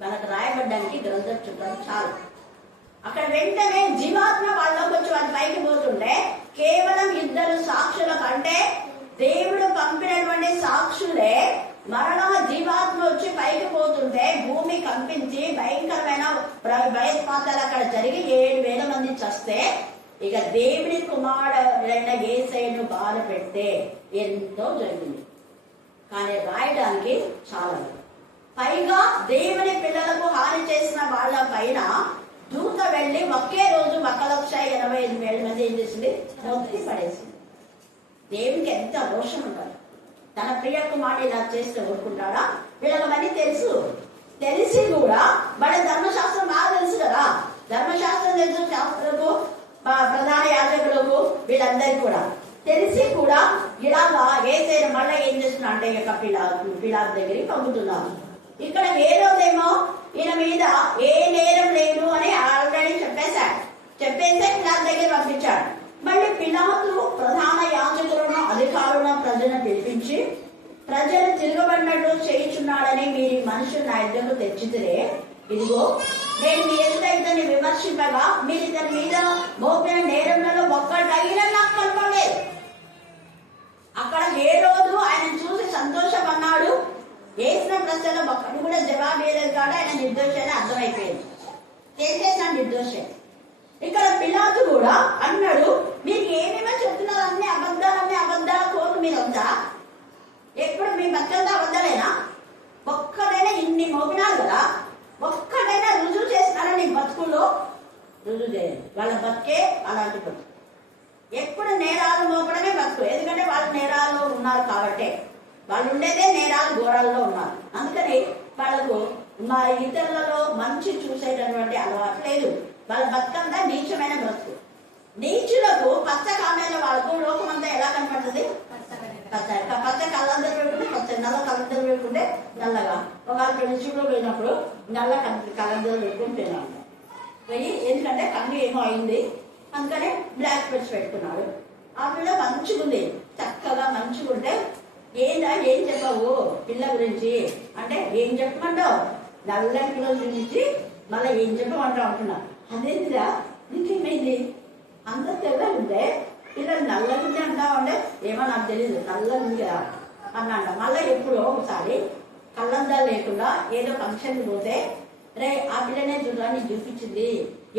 మనకు రాయబడ్డానికి గ్రంథం చుట్టాలు చాలు. అక్కడ వెంటనే జీవాత్మ వాళ్ళకి వచ్చి వాళ్ళ పైకి పోతుంటే కేవలం ఇద్దరు సాక్షుల కంటే దేవుడు పంపినటువంటి సాక్షులే మరణ జీవాత్మ వచ్చి పైకి పోతుంటే భూమి కంపించి భయంకరమైన భయస్పాతాలు అక్కడ జరిగి 7,000 మంది చస్తే ఇక దేవుడి కుమారుడైన యేసయ్యను బాధ పెడితే ఎంతో జరిగింది. కానీ రాయడానికి చాలా. పైగా దేవుని పిల్లలకు హాని చేసిన వాళ్ళ పైన దూత వెళ్ళి ఒకే రోజు 1,85,000 మంది ఏం చేసింది? మొత్తి పడేసింది. దేవునికి ఎంత రోషం ఉండాలి. తన ప్రియ కుమారుడు ఇలా చేస్తే ఊరుకుంటాడా? వీళ్ళకవన్నీ తెలుసు. తెలిసి కూడా మన ధర్మశాస్త్రం బాగా తెలుసు కదా. ధర్మశాస్త్రం తెలుసు, శాస్త్రులకు ప్రధాన యాజకులకు వీళ్ళందరికీ కూడా తెలిసి కూడా ఇలాగా ఏసైనా మళ్ళీ ఏం చేస్తున్నా అంటే ఇక పిలాతు దగ్గరికి పంపుతున్నాము. ఇక్కడ ఏ రోజేమో ఈయన మీద ఏ నేరం లేదు అని ఆల్రెడీ చెప్పేస్తే పిలాతు దగ్గర పంపించాడు. మళ్ళీ పిలాతు ప్రధాన యాజకులను అధికారులను ప్రజలను పిలిపించి ప్రజలు తిరగబడినట్టు చేయించున్నాడని మీరు మనుషులు నా ఇద్దరు తెచ్చితే ఇదిగో నేను మీ ఎదుటైతేని విమర్శింపగా మీరు ఇతని మీద మోపిన నేరంలో ఒక్కటైనా నాకు కనపడలేదు. అక్కడ ఏ రోజు ఆయన చూసి సంతోషపడ్డాడు. వేసిన ప్రశ్నలో ఒక్కటి కూడా జవాబు వేయలేదు కాబట్టి ఆయన నిర్దోషి అని అర్థమైపోయింది. చేసేసిన నిర్దోషి. ఇక్కడ పిలాతు కూడా అన్నాడు, మీకు ఏమేమో చెప్తున్నారు, అన్ని అబద్ధాల కోరు మీరంతా ఎప్పుడు మీ బతుకంతా అబద్ధాలేనా? ఒక్కడైనా ఇన్ని మోపినారు కదా, ఒక్కడైనా రుజువు చేస్తున్నారా? నీ బతుకుల్లో రుజువు చేయాలి. వాళ్ళ బతుకే అలాంటి బతుకు. ఎప్పుడు నేరాలు మోపడమే బతుకు. ఎందుకంటే వాళ్ళు నేరాల్లో ఉన్నారు కాబట్టి, వాళ్ళు ఉండేదే నేరాలు ఘోరాల్లో ఉన్నారు. అందుకని వాళ్ళకు మా ఇతరులలో మంచి చూసేటటువంటి అలవాటు లేదు. వాళ్ళ బతుకంతా నీచమైన బ్రతుకు. నీచులకు పచ్చ కామేల వాళ్ళకు లోకం అంతా ఎలా కనపడుతుంది? పచ్చ కళ్ళందరూ పెట్టుకుంటే పచ్చ, నల్ల కళ్ళందరూ పెట్టుకుంటే నల్లగా. ఒకవేళ పెళ్లిచూలో పోయినప్పుడు నల్ల కళ్ళందరూ పెట్టుకుని తిన్నాను పోయి, ఎందుకంటే కన్ను ఏమో అయింది అందుకనే బ్లాక్ స్పెట్స్ పెట్టుకున్నాడు. ఆ పిల్ల మంచిగా ఉంది, చక్కగా మంచిగా ఉంటే ఏందా ఏం చెప్పావు పిల్ల గురించి అంటే, ఏం చెప్పమంటావు? నల్లని పిల్లల గురించి మళ్ళీ ఏం చెప్పమంటావు అంటున్నా. అదేంటిరా నీకేమైంది? అంత తెల్లగా ఉంటే పిల్లలు నల్లగుంది అంటావు అంటే, ఏమో నాకు తెలియదు నల్లగుంది కదా అన్నాడు. మళ్ళీ ఎప్పుడో ఒకసారి కళ్ళందా లేకుండా ఏదో ఫంక్షన్కి పోతే, రే ఆ పిల్లనే చూడరా నీకు చూపించింది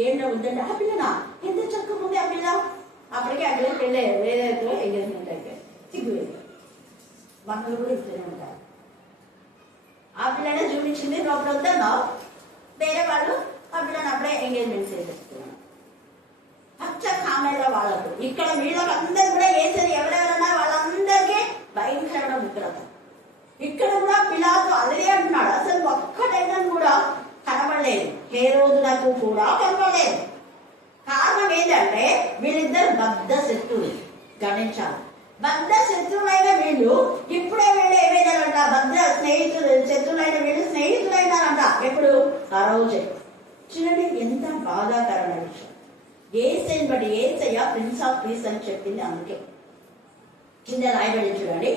ఏంటో ఉందండి. ఆ పిల్లనా ఎంత చక్కగా ఉంది ఆ పిల్ల. అప్పటికే ఆ పిల్ల పెళ్ళి వేరే ఎంగేజ్మెంట్ అయితే సిగ్గులేదు. మనలు కూడా ఇస్తూనే ఉంటారు. ఆ పిల్లనే చూపించింది, నువ్వు వద్దన్నావు. వేరే వాళ్ళు ఆ పిల్లని అప్పుడే ఎంగేజ్మెంట్ చేసేస్తున్నారు. పచ్చ కామెల వాళ్ళకు. ఇక్కడ వీళ్ళకి అందరు కూడా వేసేది ఎవరెవరన్నా వాళ్ళందరికీ భయంకరమైన ఉగ్రత. ఇక్కడ కూడా పిలాతు అదే అంటున్నాడు, అసలు ఒక్కటైనా కూడా కనబడలేదు. ఏ రోజులకు కూడా కనబడలేదు. కారణం ఏంటంటే వీళ్ళిద్దరు బద్ధ శత్రువులు. గమనించాలి, బద్ధ శత్రువులైన వీళ్ళు ఇప్పుడే వీళ్ళు ఏమైనారంట? బద్ధ స్నేహితులు శత్రువులైన వీళ్ళు స్నేహితులైనారంట. ఎప్పుడు? ఆ రోజే. చూడండి ఎంత బాధాకరమైన విషయం. ఏసైని బట్టి ఏసయ్య ప్రిన్స్ ఆఫ్ పీస్ అని చెప్పింది. అందుకే కింద రాయబడి చూడండి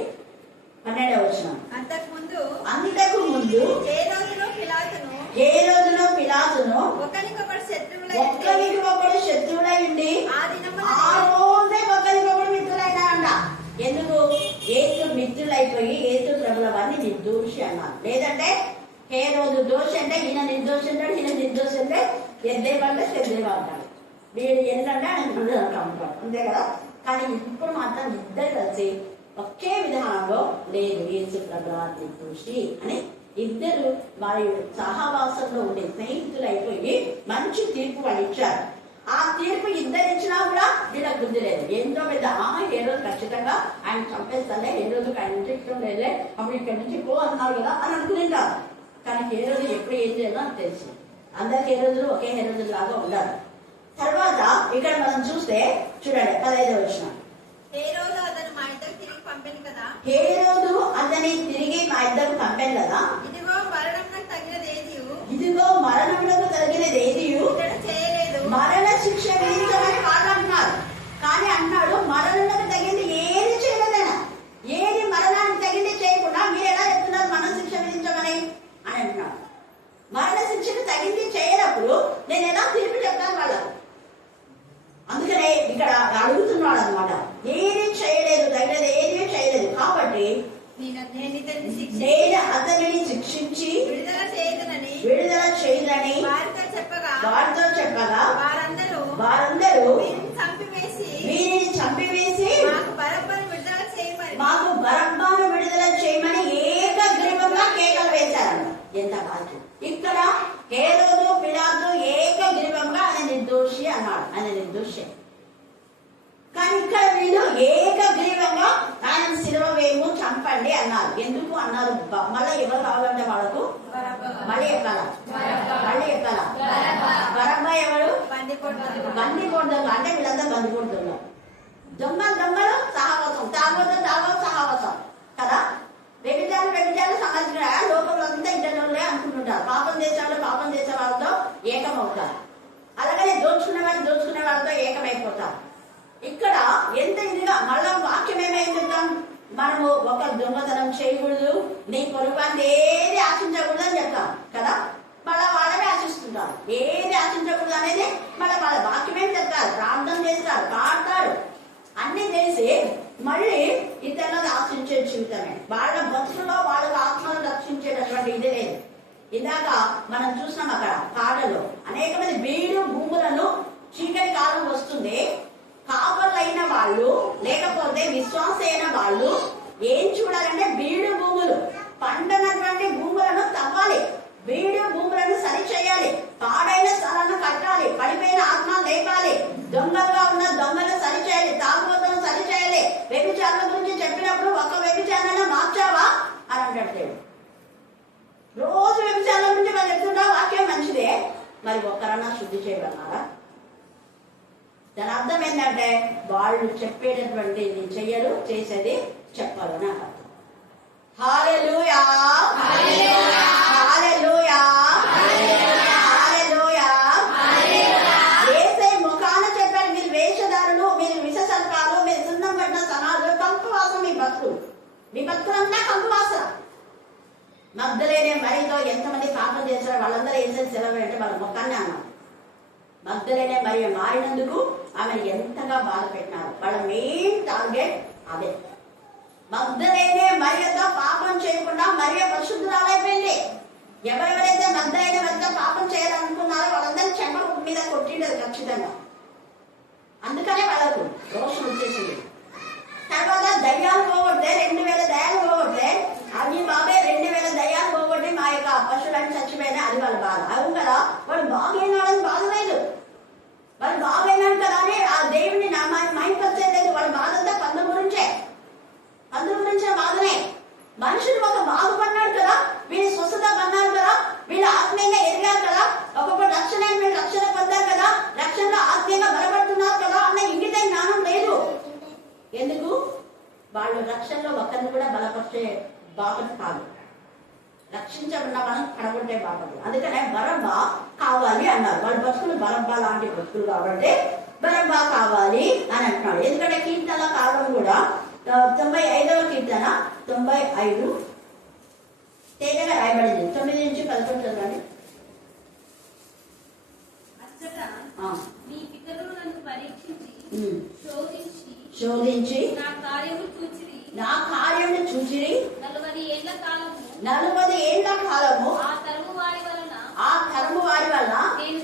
12వ వచనం. అంతకు ముందు ఏ రోజులో పిలాతును ఒకరికొకరు శత్రువులై ఉండి ఆ రోజే ఒకరికొకరు మిత్రులైనారంట. ఎందుకు? ఏసు మిత్రులైపోయి ఏసు ప్రభుల నిర్దోషి అన్నారు. లేదంటే హేరోదు దోషి అంటే ఈయన నిర్దోషి అంటాడు, ఈయన నిర్దోషి అంటే ఎద్దేవంటే సెద్దేవా అంటాడు. వీడు ఏంటంటే ఆయన గుండె ఉంటాడు, అంతే కదా. కానీ ఇప్పుడు మాత్రం ఇద్దరు కలిసి ఒకే విధానంలో లేదు యేసు ప్రభువా నిర్దోషి అని ఇద్దరు వారి సహవాసంలో ఉండే స్నేహితులు అయిపోయి మంచి తీర్పు వాళ్ళు ఇచ్చారు. ఆ తీర్పు ఇద్దరు ఇచ్చినా కూడా వీళ్ళకి బుద్ధి లేదు. ఎంతో పెద్ద హేరోదు ఖచ్చితంగా ఆయన చంపేస్తానే, హేరోదుకి ఆయన ఇంటి ఇష్టం లేదే, అప్పుడు ఇక్కడి నుంచి పో అన్నారు కదా అని అనుకునేటారు. కానీ హేరోదు ఎప్పుడు ఏం చేయాలో అని తెలుసు. అందరు హేరోదులు ఒకే హేరోదు లాగా ఉండాలి. తర్వాత ఇక్కడ మనం చూస్తే చూడండి 15వ వచనం. హేరోదు అతను మా ఇద్దరు తిరిగి పంపాను కదా, హేరోదు అతని తిరిగి మా ఇద్దరు పంపాను కదా, ఇదిగో మరణంలో తగినదేదియు, ఇదిగో మరణములకు తగినదేదియు ఇతడు చేయలేదు. మరణ శిక్ష విధించమని వాళ్ళు అంటున్నారు. కానీ అంటున్నాడు మరణములకు తగింది ఏది చేయలేదైనా, ఏది మరణానికి తగింది చేయకుండా మీరు ఎలా చెప్తున్నారు మరణ శిక్ష విధించమని అని అంటున్నాడు. మరణ శిక్షకు తగింది చేయనప్పుడు నేను ఎలా తీర్పు చెప్తాను వాళ్ళకు? అందుకనే ఇక్కడ అడుగుతున్నాడు అనమాట. ఏది చేయలేదు, తగినది ఏది చేయలేదు కాబట్టి నేను అతనిని శిక్షించి విడుదల చేయదని వారితో చెప్పగా వారందరూ వీరిని చంపివేసి మాకు బరబ్బను విడుదల చేయమని ఏకగ్రీవంగా కేకలు వేశారంట. ఎంత బాధ్యత! ఇక్కడ హేరోదు పిలాతు ఏకగ్రీవంగా ఆయన నిర్దోషి అన్నాడు, ఆయన నిర్దోషి. కానీ ఇక్కడ వీళ్ళు ఏకగ్రీవంగా ఆయన సిలువ వేయము, చంపండి అన్నారు. ఎందుకు అన్నారు? మళ్ళీ ఎవరు కావాలంటే వాళ్ళకు మళ్ళీ ఎక్కాలా బరబ్బా ఎవరు? బంది కొడుతున్నారు. అంటే వీళ్ళంతా బంది కొడుతున్నారు. దొంగలు సహవాసం, తాగోదు సహవాసం కదా. వ్యభిచారులు సమాజంగా లోకంలో అంతా ఇద్దరులే అనుకుంటుంటారు. పాపం చేసే వాళ్ళతో ఏకమవుతారు. అలాగనే దోచుకునే వాళ్ళతో ఏకమైపోతారు. ఇక్కడ ఎంత ఇదిగా మళ్ళా వాక్యం ఏమైందంటాం, మనము ఒక దొంగతనం చేయకూడదు, నీ పొరుగుని ఏది ఆశించకూడదు అని చెప్తాం కదా. మళ్ళా వాళ్ళనే ఆశిస్తుంటారు. ఏది ఆశించకూడదు అనేది మళ్ళీ వాళ్ళ వాక్యం ఏం చెప్తారు, ప్రార్థన చేస్తారు, పాడతారు, అన్ని చేసి మళ్ళీ ఇతరులను ఆశించే జీవితమే. వాళ్ళ బతుకులో వాళ్ళ ఆత్మను రక్షించేటటువంటి ఇది లేదు. ఇందాక మనం చూసినాం అక్కడ పాటలో అనేక మంది బీడు భూములను చీకటి కాలం వస్తుంది, కాపర్లైన వాళ్ళు లేకపోతే విశ్వాసైన వాళ్ళు ఏం చూడాలంటే బీడు భూములు, పండనటువంటి భూములను తవ్వాలి, బీడు భూములను సరి చేయాలి, పాడైన స్థలాలను కట్టాలి, పడిపోయిన ఆత్మ లేపాలి, దొంగలుగా ఉన్న దొంగలు సరి చేయాలి, తాగుబోతులను సరి చేయాలి. వ్యభిచారుల గురించి చెప్పినప్పుడు ఒక వ్యభిచారాన్ని మార్చావా అని అంటాడు. రోజు వ్యభిచారుల గురించి మనం చెప్తుంటా, వాక్యం మంచిదే, మరి ఒక్కరన్నా శుద్ధి చేయమన్నారా? దాని అర్థం ఏంటంటే వాళ్ళు చెప్పేటటువంటి చెయ్యరు, చేసేది చెప్పరు అని అర్థం. హల్లెలూయా, హల్లెలూయా, హల్లెలూయా. యేసే ముఖాన చెప్పారు, మీరు వేషధారులు, మీరు విషసర్పాలు, మీరు సున్నం పట్టిన సమాజం, కంపు వాసన మీ బతుకులంతా కంపు వాసన. మగ్దలేనే మరితో ఎంతమంది పాపం చేశారో వాళ్ళందరూ వేసే సెలవు అంటే వాళ్ళ ముఖాన్ని అన్నారు. మగ్దలేనే మరి మారినందుకు ఆమె ఎంతగా బాధ పెట్టినారు. వాళ్ళ మెయిన్ టార్గెట్ అదే. మగ్దలేనే మరియతో పాపం చేయకుండా మరియ పరిశుద్ధురాలైపోయింది. ఎవరెవరైతే మగ్దలేనే మరియతో పాపం చేయాలనుకున్నారో వాళ్ళందరూ చెంప మీద కొట్టిండదు ఖచ్చితంగా. అందుకనే వాళ్ళకు రోషం వచ్చేసింది. తర్వాత దయ్యాలు పోగొట్టే 2000 దయ్యాలు పోగొట్టే, అవి బాబే 2000 దయ్యాలు పోగొట్టి మా యొక్క పశువులని చచ్చిపోయినా అది వాళ్ళ బాధ. అవును కదా, వాడు బాగైనాడని బాధ లేదు, వాళ్ళు బాగైనాడు కదా అని ఆ దేవుడిని నా మైండ్ వచ్చేది. వాళ్ళ బాధ అంతా పందుల గురించే బాధనే. మనుషులు ఒక బాగుపడినాడు కదా, వీళ్ళు స్వస్థత పడినారు కదా, వీళ్ళు ఆత్మీయంగా ఎదిగారు కదా, ఒక్కొక్క రక్షణ వీళ్ళు రక్షణ పొందారు కదా, రక్షణలో ఆత్మీయంగా బలపడుతున్నారు కదా అన్న ఇంగిత జ్ఞానం లేదు. ఎందుకు? వాళ్ళు రక్షణలో ఒకరిని కూడా బలపరిచే బాపతి కాదు, రక్షించకుండా మనం కడగొట్టే బాపతి. అందుకనే బరబ్బా కావాలి అన్నారు. వాళ్ళ బతుకులు బరబ్బా లాంటి బతుకులు కాబట్టి బరబ్బా కావాలి అని అంటున్నాడు. ఎందుకంటే కీర్తన కాలం కూడా 95వ కీర్తన 95 తేజగా రాయబడింది. 9 నుంచి 11 చదవండి. మీ పితరులు నన్ను పరీక్షించి శోధించి నా కార్యము చూచిరి 40 ఏళ్ల కాలము 40 ఏళ్ల కాలము ఆ తరము వారి వలన ఆ తరము వారి వల్ల నేను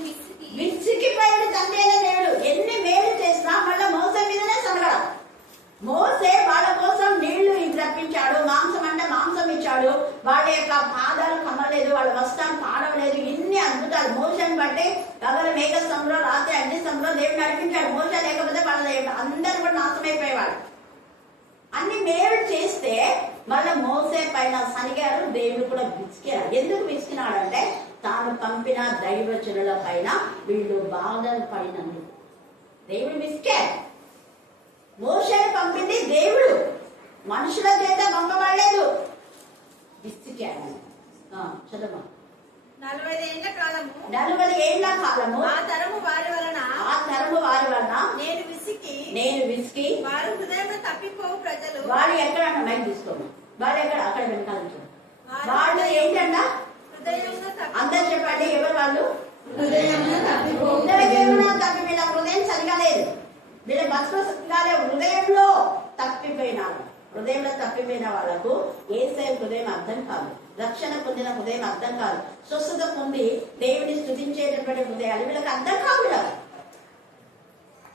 విసిగిపోయిన తండ్రి అయిన దేవుడు ఎన్ని మేలు చేసినా మళ్ళీ మోసే మీదనే సనగడం. మోసే వాళ్ళ కోసం నీళ్లు రప్పించాడు, మాంసం అంటే మాంసం ఇచ్చాడు, వాళ్ళ యొక్క పాదాలు కమ్మలేదు, వాళ్ళ వస్త్రాలు పాడవలేదు. ఇన్ని అద్భుతాలు మోసని బట్టి పగలు మేఘస్తంలో రాత్రి అగ్నిస్తంలో దేవుడు నడిపించాడు. మోస లేకపోతే వాళ్ళ అందరూ కూడా నాశమైపోయేవాడు. అన్ని మేలు చేస్తే మళ్ళీ మోసే పైన సనిగారు. దేవుడు కూడా విసికాడు. ఎందుకు విసికినాడంటే తాను పంపిన దైవజనుల పైన వీళ్ళు బాధలు పడినందుకు దేవుడు విసికాడు. మోషేని పంపింది దేవుడు, మనుషుల చేత పంపబడలేదు. విసికాడు. చదవా. 40 ఏళ్ల కాలము 40 ఏళ్ల కాలము ఆ తరము వారి వలన నేను విసికి వారు హృదయంలో తప్పిపోవు ప్రజలు. వాళ్ళు ఎక్కడ మైక్ తీసుకోండి, వాళ్ళు ఎక్కడ అక్కడ వెనకాల వాళ్ళు ఏంటంట హృదయంలో అందరు చెప్పండి. ఎవరు వాళ్ళు? హృదయంలో తప్పిపోవు తప్పి వీళ్ళ హృదయం సరిగా లేదు, వీళ్ళ బతుకు సరిగా లేవు. హృదయంలో తప్పిపోయిన వాళ్ళకు యేసయ్య హృదయం అర్థం కాదు, రక్షణ పొందిన హృదయం అర్థం కాదు, స్వస్థత పొంది దేవుని స్తుతించేటటువంటి హృదయాలు వీళ్ళకి అర్థం కాదు.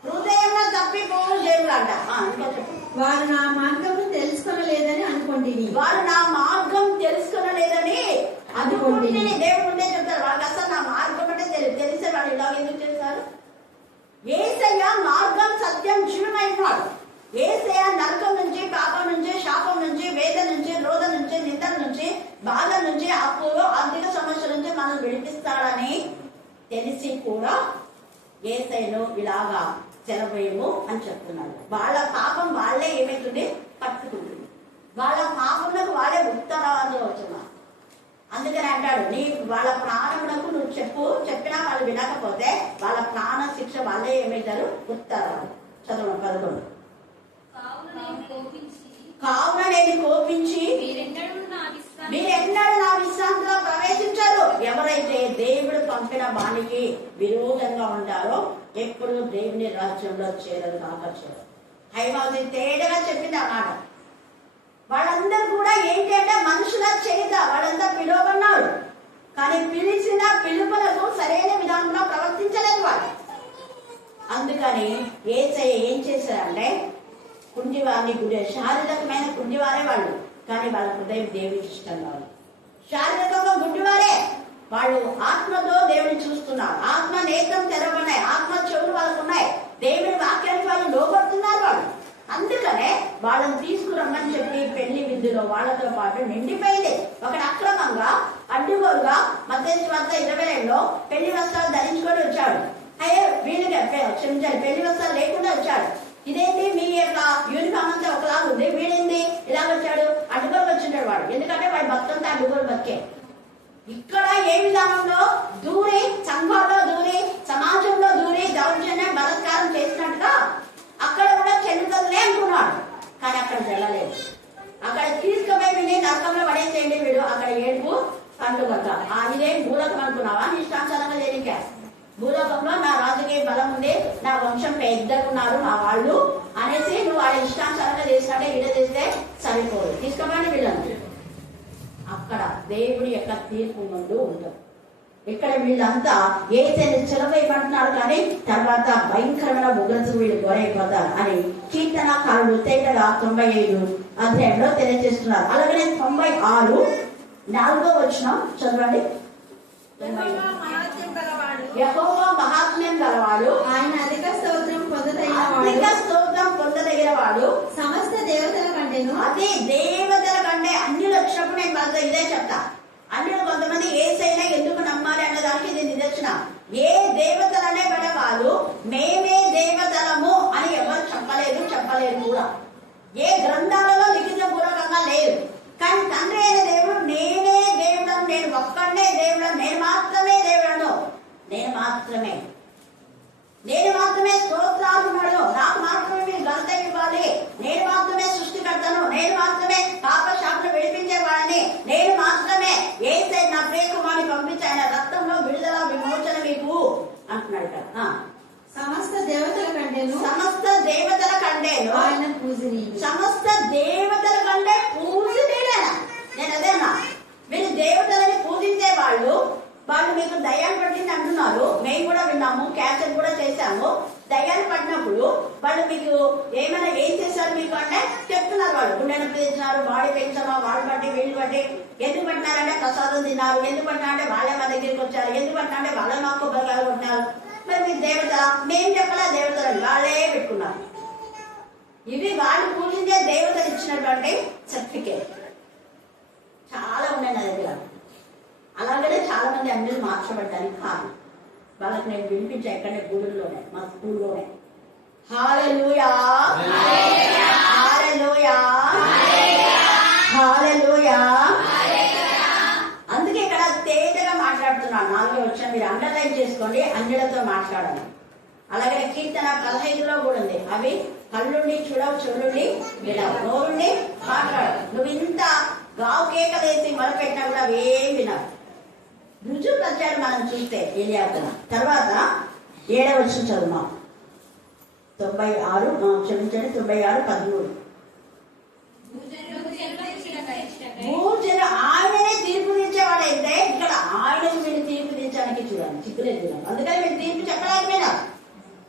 హృదయంలో తప్పిపోవు దేవుడు అంట. ఇంకా చెప్పు. వారు నా మార్గం తెలుసుకొనలేదని అనుకోండి. వారు నా మార్గం తెలుసుకొనలేదని అనుకోండి. దేవుడు ఉండే చెప్తారు. వాళ్ళకి అసలు నా మార్గం అంటే తెలిసే వాళ్ళు ఇలా ఎందుకు చేస్తారు? యేసయ్య మార్గం సత్యం జీవమైనాడు. యేసయ్య నరకం నుంచి, పాపం నుంచి, శాపం నుంచి, వేద నుంచి, రోధ నుంచి, నింద నుంచి, బాధ నుంచి, అప్పులు ఆర్థిక సమస్యల నుంచి మనం విడిపిస్తాడని తెలిసి కూడా యేసయ్యను ఇలాగా చెరవేయము అని చెప్తున్నాడు. వాళ్ళ పాపం వాళ్ళే ఏమైతుంది పట్టుకుంటుంది, వాళ్ళ పాపములకు వాళ్ళే ఉత్తరాలు అవుతున్నారు. అందుకని అంటాడు, నీ వాళ్ళ ప్రాణమునకు నువ్వు చెప్పినా వాళ్ళు వినకపోతే వాళ్ళ ప్రాణ శిక్ష వాళ్ళే ఏమైతారు ఉత్తరాలు. చదవండి 11. కావున నేను కోపించి మీరెన్నడూ నా విశ్రాంతిలో ప్రవేశించారు. ఎవరైతే దేవుడు పంపిన వానికి విరోధంగా ఉంటారో ఎప్పుడు దేవుని రాజ్యంలో చేరరు కాకర్చారు. హైమావతి తేటగా చెప్పింది అన్నమాట. వాళ్ళందరూ కూడా ఏంటంటే మనుషుల చేత వాళ్ళంతా పిలువబడ్డారు, కానీ పిలిచిన పిలుపులకు సరైన విధానంలో ప్రవర్తించలేదు వాళ్ళు. అందుకని యేసయ్య ఏం చేశారంటే కుంటివారిని శారీరకమైన కుంటివారే వాళ్ళు, కానీ వాళ్ళ హృదయం దేవునికి ఇష్టం కాదు. శారీరకంగా గుడ్డివారే వాళ్ళు, ఆత్మతో దేవుని చూస్తున్నారు, ఆత్మ నేత్రం తెరవన్నాయి, ఆత్మ చెవులు వాళ్ళకు ఉన్నాయి, దేవుని వాక్యానికి వాళ్ళు లోపడుతున్నారు వాళ్ళు. అందుకనే వాళ్ళని తీసుకురమ్మని చెప్పి పెళ్లి విందులో వాళ్ళతో పాటు నిండిపోయింది. ఒకటి అక్రమంగా అడ్డుగోలుగా మత్తయి సువార్త 22లో పెళ్లి వస్త్రాలు ధరించుకొని వచ్చాడు. అయ్యే వీళ్ళకి క్షమించాలి, పెళ్లి వస్త్రాలు లేకుండా వచ్చాడు. ఇదేంటి మీ యొక్క యూనిఫామ్ అంతా ఒకలాగా ఉంది, వీడేంది ఇలాగ వచ్చాడు? అడ్డుగోలు వచ్చింటాడు వాడు, ఎందుకంటే వాడి భక్తంతా అడ్డుగోలు బతికే. ఇక్కడ ఏ విధానంలో దూరి, సంఘంలో దూరి, సమాజంలో దూరి దౌర్జన్యం బలత్కారం చేసినట్టుగా అక్కడ కూడా చెల్లుతుందిలే అనుకున్నాడు, కానీ అక్కడ జరగలేదు. అక్కడ తీసుకుపోయి విని నరకంలో పడేసేయండి వీడు, అక్కడ ఏడుపు పండుగ. ఇదేం భూలోకం అనుకున్నావా? నీ ఇష్టానుసారంగా చేయనికే. భూలోకంలో నా రాజకీయ బలం ఉంది, నా వంశం పెద్దకున్నారు మా వాళ్ళు అనేసి నువ్వు వాళ్ళ ఇష్టానుసారంగా చేసినట్టే ఈడ చేస్తే సరిపోదు, తీసుకోమని వీళ్ళని. అక్కడ దేవుడి యొక్క తీర్పు ముందు ఉండదు. ఇక్కడ వీళ్ళంతా ఏదైనా చెలవేయమంటున్నారు, కానీ తర్వాత భయంకరమైన ఉగ్రత వీళ్ళు గొరైపోతారు అని కీర్తనకారుడు తేటగా 95 అధ్యాయంలో తెలియజేస్తున్నారు. అలాగనే 96 4వ వచనం చదవండి. యెహోవా మహాత్మ్యం గలవాడు, ఆయన అధిక స్తోత్రం పొందదగిన వాడు, సమస్త దేవతల కంటేను. అదే దేవతల కంటే అన్యులు వచ్చినప్పుడు నేను వాళ్ళతో ఇదే చెప్తా. అన్యులు కొంతమంది యేసయ్యనే ఎందుకు నమ్మాలి అన్నదానికి ఇది నిదర్శనం. ఏ దేవతలనే పడే వాళ్ళు మేమే దేవతలము అని ఎవరు చెప్పలేరు కూడా. ఏ గ్రంథాలలో లిఖిత పూర్వకంగా లేదు. కానీ తండ్రి అయిన దేవుడు నేనే దేవుడను, నేను ఒక్కడే దేవుడను, నేను మాత్రమే దేవుడను, నేను మాత్రమే స్తోత్రాలున్నాడు, నాకు మాత్రమే మీరు ఘనత ఇవ్వాలి, నేను మాత్రమే సృష్టికర్తను, నేను మాత్రమే పాప శాపను విడిపించేవాడని, నేను మాత్రమే యేసయ్య నా ప్రియ కుమారుని పంపించి ఆయన రక్తంలో విడుదల విమోచన మీకు అంటున్నాడు కదా. సమస్త దేవతల కంటేను ఆయన పూజనీయుడు. సమస్త దేవతల కంటే పూజనీయుడేనా? నేను అదేనా వాళ్ళు మీకు దయ్యాలు పట్టింది అంటున్నారు. మేము కూడా విన్నాము, క్యాన్సర్ కూడా చేశాము. దయ్యాలు పట్టినప్పుడు వాళ్ళు మీకు ఏమైనా ఏం చేశారు మీకు అంటే చెప్తున్నారు. వాళ్ళు గుండెను పెంచినారు, బాడీ పెంచామా, వాళ్ళు బట్టి వీళ్ళు బట్టి. ఎందుకు పట్టినారంటే ప్రసాదం తిన్నారు. ఎందుకు పట్టినారంటే వాళ్ళే మా దగ్గరికి వచ్చారు. ఎందుకు పట్టినారంటే వాళ్ళే మాకు కొబ్బరికాయలు కొట్టినారు. మరి మీరు దేవత, మేము చెప్పలా దేవతలు వాళ్ళే పెట్టుకున్నారు. ఇవి వాళ్ళు పూజించే దేవతలు ఇచ్చినటువంటి సర్టిఫికేట్ చాలా ఉన్నాయి నా దగ్గర. అలాగనే చాలా మంది అన్ని మార్చబడ్డానికి కారణం వాళ్ళకి నేను వినిపించా ఎక్కడనే గుడుల్లోనే, మా స్కూల్లోనే. హల్లెలూయా హల్లెలూయా హల్లెలూయా. అందుకే ఇక్కడ తేజగా మాట్లాడుతున్నాను. 4వ వచనం మీరు అండర్లైన్ చేసుకోండి, అన్యులతో మాట్లాడాలి. అలాగే కీర్తన 15లో కూడా ఉంది. అవి కళ్ళుండి చూడవు, చెవులుండి వినవు, నోరుండి మాట్లాడవు. నువ్వు ఇంత గావు కేకలేసి మొదలుపెట్టినా కూడా అవేం వినవు. రుజువు ప్రచారం మనం చూస్తే ఏలియాకు. తర్వాత 7వ వచనం చదువున్నాం. 96:13. భూజన ఆయననే తీర్పు తీర్చేవాడైతే ఇక్కడ ఆయనకు మీరు తీర్పు తీర్చడానికి చూడండి చిక్కులేదు చూడండి. అందుకని మీరు తీర్పు చెప్పలేకపోయినా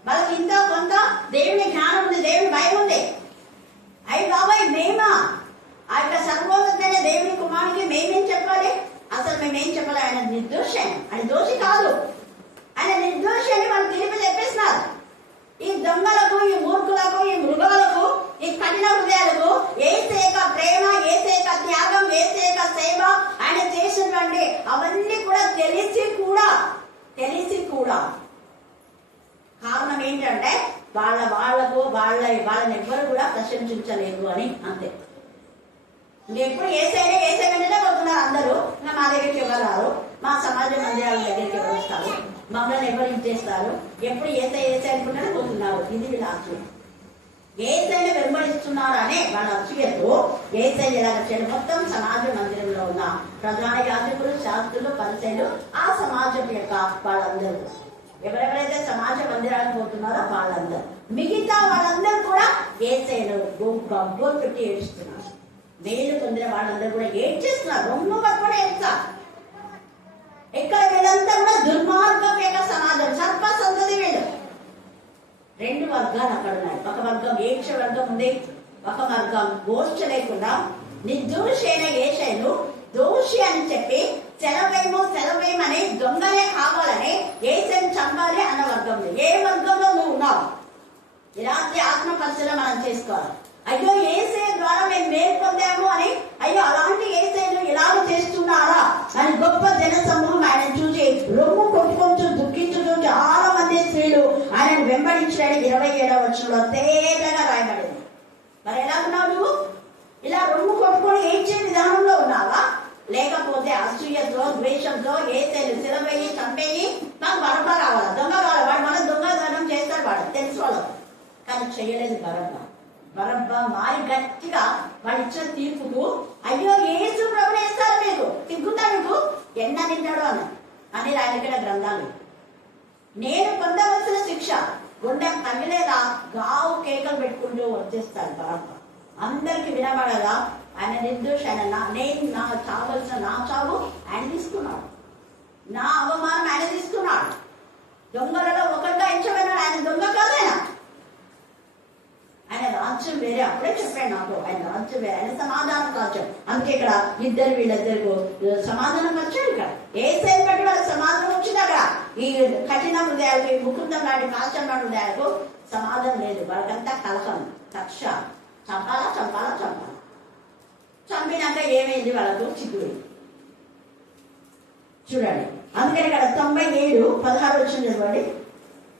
వాళ్ళకి ఇంత కొంత దేవుని జ్ఞానం ఉంది, దేవుని భయం ఉంది. అయ్యి బాబాయ్ మేమా ఆ యొక్క సర్వోన్నతమైన దేవుని కుమారుడికి మేమేం చెప్పాలి? అసలు మేమేం చెప్పాలి? ఆయన నిర్దోషి, ఆయన దోషి కాదు, ఆయన నిర్దోషి అని వాళ్ళు తీర్పు చెప్పేస్తున్నారు. ఈ దొంగలకు, ఈ మూర్ఖులకు, ఈ మృగాలకు, ఈ కఠిన హృదయాలకు ఏసేక ప్రేమ, ఏసేక త్యాగం, ఏసేక సేవ ఆయన చేసినటువంటి అవన్నీ కూడా తెలిసి కూడా కారణం ఏంటంటే వాళ్ళని ఎవ్వరు కూడా ప్రశంసించలేదు అని, అంతే. ఎప్పుడు ఏసైనా పోతున్నారు అందరూ. మా దగ్గరికి ఎవరు రారు, మా సమాజ మందిరాల దగ్గరికి ఎవరు వస్తారు, మమ్మల్ని ఎవరు ఇచ్చేస్తారు, ఎప్పుడు ఏసై అనుకుంటానే పోతున్నారు. ఇది వీళ్ళ ఆశ్చర్యం. ఏసైనా వెంబడిస్తున్నారు అనే వాళ్ళ అసూయతో ఏసై ఎలాగ చేయడం మొత్తం సమాజ మందిరంలో ఉన్న ప్రధాన యాజకులు, శాస్త్రులు, పరిచయులు, ఆ సమాజం యొక్క వాళ్ళందరూ ఎవరెవరైతే సమాజ మందిరానికి పోతున్నారో వాళ్ళందరూ, మిగతా వాళ్ళందరూ కూడా ఏసైను గబ్బోలు పెట్టి ఏడుస్తున్నారు. మేలు పొందిన వాళ్ళందరూ కూడా ఏడ్చేస్తున్నారు, రొమ్ము పట్టుకొని ఏడుస్తారు. ఇక్కడ వీళ్ళంతా కూడా దుర్మార్గం యొక్క సమాజం, సర్ప సంతతి వీళ్ళు. 2 వర్గాలు అక్కడ ఉన్నాయి. ఒక వర్గం ఏక్ష వర్గం ఉంది, ఒక వర్గం గోష్ఠ లేకుండా నిర్దోషి అయిన ఏషైను దోషి అని చెప్పి సెలవేమని దొంగలే కావాలని ఏసైను చంపాలి అన్న వర్గం ఉంది. ఏ వర్గంలో నువ్వు ఉన్నావు? ఇలాంటి ఆత్మ పరిశీలన మనం చేసుకోవాలి. అయ్యో ఏసై ద్వారా మేము మేలు పొందాము అని, అయ్యో అలాంటి ఏసైను ఇలాగ చేస్తున్నారా అని గొప్ప జన సమూహం ఆయన చూసి రొమ్ము కొట్టుకొంచు దుఃఖించుతూ చాలా మంది స్త్రీలు ఆయనను వెంబడించడానికి 27వ వచనంలో తేటగా రాయబడింది. మరి ఎలా ఉన్నావు నువ్వు? ఇలా రొమ్ము కొట్టుకొని ఏడ్చే విధానంలో ఉన్నావా? లేకపోతే అసూయతో, ద్వేషంతో ఏసైను సిలవేయి చంపేయి నాకు బరబ్బ కావాలి, దొంగ కావాలి, వాడు మన దొంగతనం చేస్తాడు, వాడు తెలుసు వాళ్ళు, కానీ చేయలేదు బరబ్బ మారి గట్టిగా వాళ్ళు ఇచ్చిన తీర్పుకు అయ్యో యేసు ప్రభువు వేస్తారు, మీకు తిగ్గుతా, మీకు ఎన్న తింటాడు అని రాయలకిన గ్రంథాలు. నేను పొందవలసిన శిక్ష గుండె తగిలేదా గావు కేకలు పెట్టుకుంటూ వచ్చేస్తాడు బరబ్బ. అందరికి వినబడగా ఆయన నిర్దోషి, ఆయన నేను నా చావలసిన నా చావు ఆయన తీసుకున్నాడు, నా అవమానం ఆయన తీసుకున్నాడు. దొంగలలో ఒకరిగా ఎంచబడినాడు, ఆయన దొంగ కాదు, ఆయన రాజ్యం వేరే. అప్పుడే చెప్పాడు నాకు, ఆయన రాజ్యం వేరే, ఆయన సమాధానం రాజ్యం. అందుకే ఇక్కడ వీళ్ళిద్దరు సమాధానం వచ్చాడు. ఇక్కడ ఏసైని బట్టి వాళ్ళకి సమాధానం వచ్చింది. అక్కడ ఈ కఠిన హృదయాలకు, ఈ ముకుందం లాంటి కాల్చం లాంటి హృదయాలకు సమాధానం లేదు. వాళ్ళకంతా కలహం, కక్ష, చంపాలా చంపినాక ఏమైంది? వాళ్ళకు చిక్కుడు. చూడండి, అందుకని ఇక్కడ 97:16 వచ్చింది చదవండి.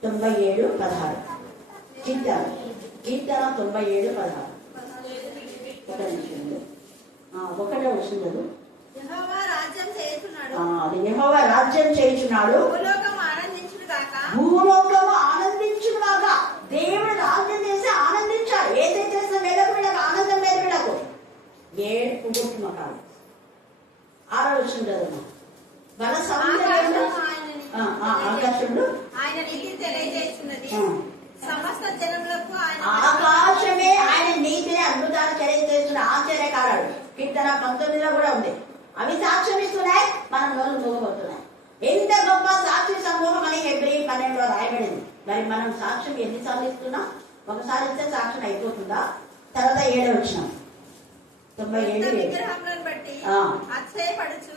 97:16 కీర్తన 97:16. ఒకటే వచ్చింది. యెహోవా రాజ్యం చేయుచున్నాడు, అది యెహోవా రాజ్యం చేయుచున్నాడు, భూలోకము ఆనందించుగాక. దేవుడు రాజ్యం చేసి ఆనందించాడు. ఏదైతే చేసిన వీళ్ళకు ఆనందం లేదు, వీళ్ళకు ఏడుపు కొట్టుమకాడు. 6వ వచ్చింది కదా, బల సౌందర్యంలో ఆకాశంలో ఆయన నీతి తెలియజేస్తున్నది, సమస్త జనములకు ఆకాశమే ఆయన నీతిని అద్భుతాలు తెలియజేస్తున్న ఆశ్చర్యకారుడు. కీర్తన 19లో కూడా ఉంది. అవి సాక్ష్యం ఇస్తున్నాయి, మన నోరు మూగబోతున్నాయి. ఎంత గొప్ప సాక్షి సమూహం అని హెబ్రీ 12లో రాయబడింది. మరి మనం సాక్ష్యం ఎన్నిసార్లు ఇస్తున్నాం? ఒకసారి ఇస్తే సాక్ష్యం అయిపోతుందా? తర్వాత 7వ వచనం 97 విగ్రహములను బట్టి అతిశయపడుచు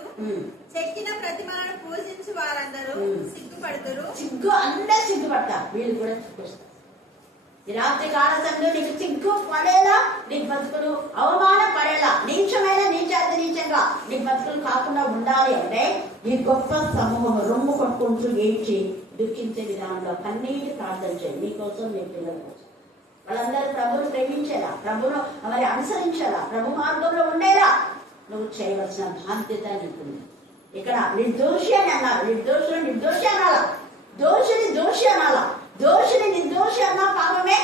చెక్కిన ప్రతిమలను పూజించు వారందరూ సిగ్గుపడుతురు. అందరూ సిగ్గుపడతారు. వీళ్ళు కూడా సిగ్గుస్తారు. ఈ రాత్రి కాల సమయంలో నీకు సిగ్గు పడేలా, నీ బతుకులు అవమానం పడేలా, నీచమైన నీచాతి నీచంగా నీ బతుకులు కాకుండా ఉండాలి అంటే ఈ గొప్ప సమూహం రొమ్ము కొట్టుకుంటూ ఏడ్చి దుఃఖించే విధానంలో కన్నీటి ప్రార్థన చేయండి. నీకోసం, నీ పిల్లల కోసం. వాళ్ళందరూ ప్రభువును ప్రేమించేలా, ప్రభువును మరి అనుసరించేలా, ప్రభు మార్గంలో ఉండేలా నువ్వు చేయవలసిన బాధ్యత నీకుంది. ఇక్కడ నిర్దోషి అని అన్నారు. నిర్దోషులు నిర్దోషి అనాలా, దోషిని దోషి అనాలా. దోషిని నిర్దోషి అన్నా పాపమే,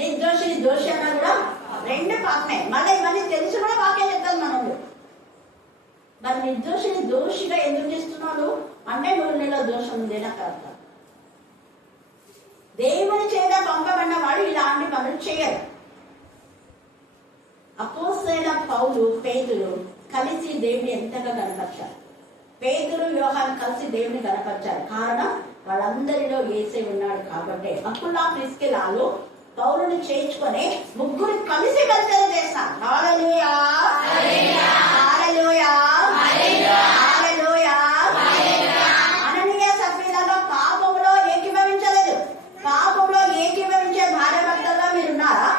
నిర్దోషిని దోషి అన్నా కూడా రెండు పాపమే. మళ్ళీ ఇవన్నీ తెలిసి కూడా వాక్యం చెప్తాను మనము. మరి నిర్దోషిని దోషిగా ఎందుకు చేస్తున్నాడు అంటే నువ్వు నీలో దోషం ఉంది నాకు అర్థం. దేవుని చేత పంపబడిన వాడు ఇలాంటి పనులు చేయరు. అపోస్తలులైన పౌలు, పేతురు కలిసి దేవుని ఎంతగా కనపరిచారు. పేతురు, యోహాను కలిసి దేవుని కనపరిచారు. కారణం వాళ్ళందరిలో యేసే ఉన్నాడు కాబట్టి. అకుల, ప్రిస్కిలాలు పౌలుని చేర్చుకొని ముగ్గురు కలిసి పరిచయం చేస్తారు. హల్లెలూయా, హల్లెలూయా, హల్లెలూయా. అననీయ సఫీరాలో పాపంలో ఏకీభవించలేదు. పాపంలో ఏకీభవించే భార్య భర్తల్లో మీరున్నారా?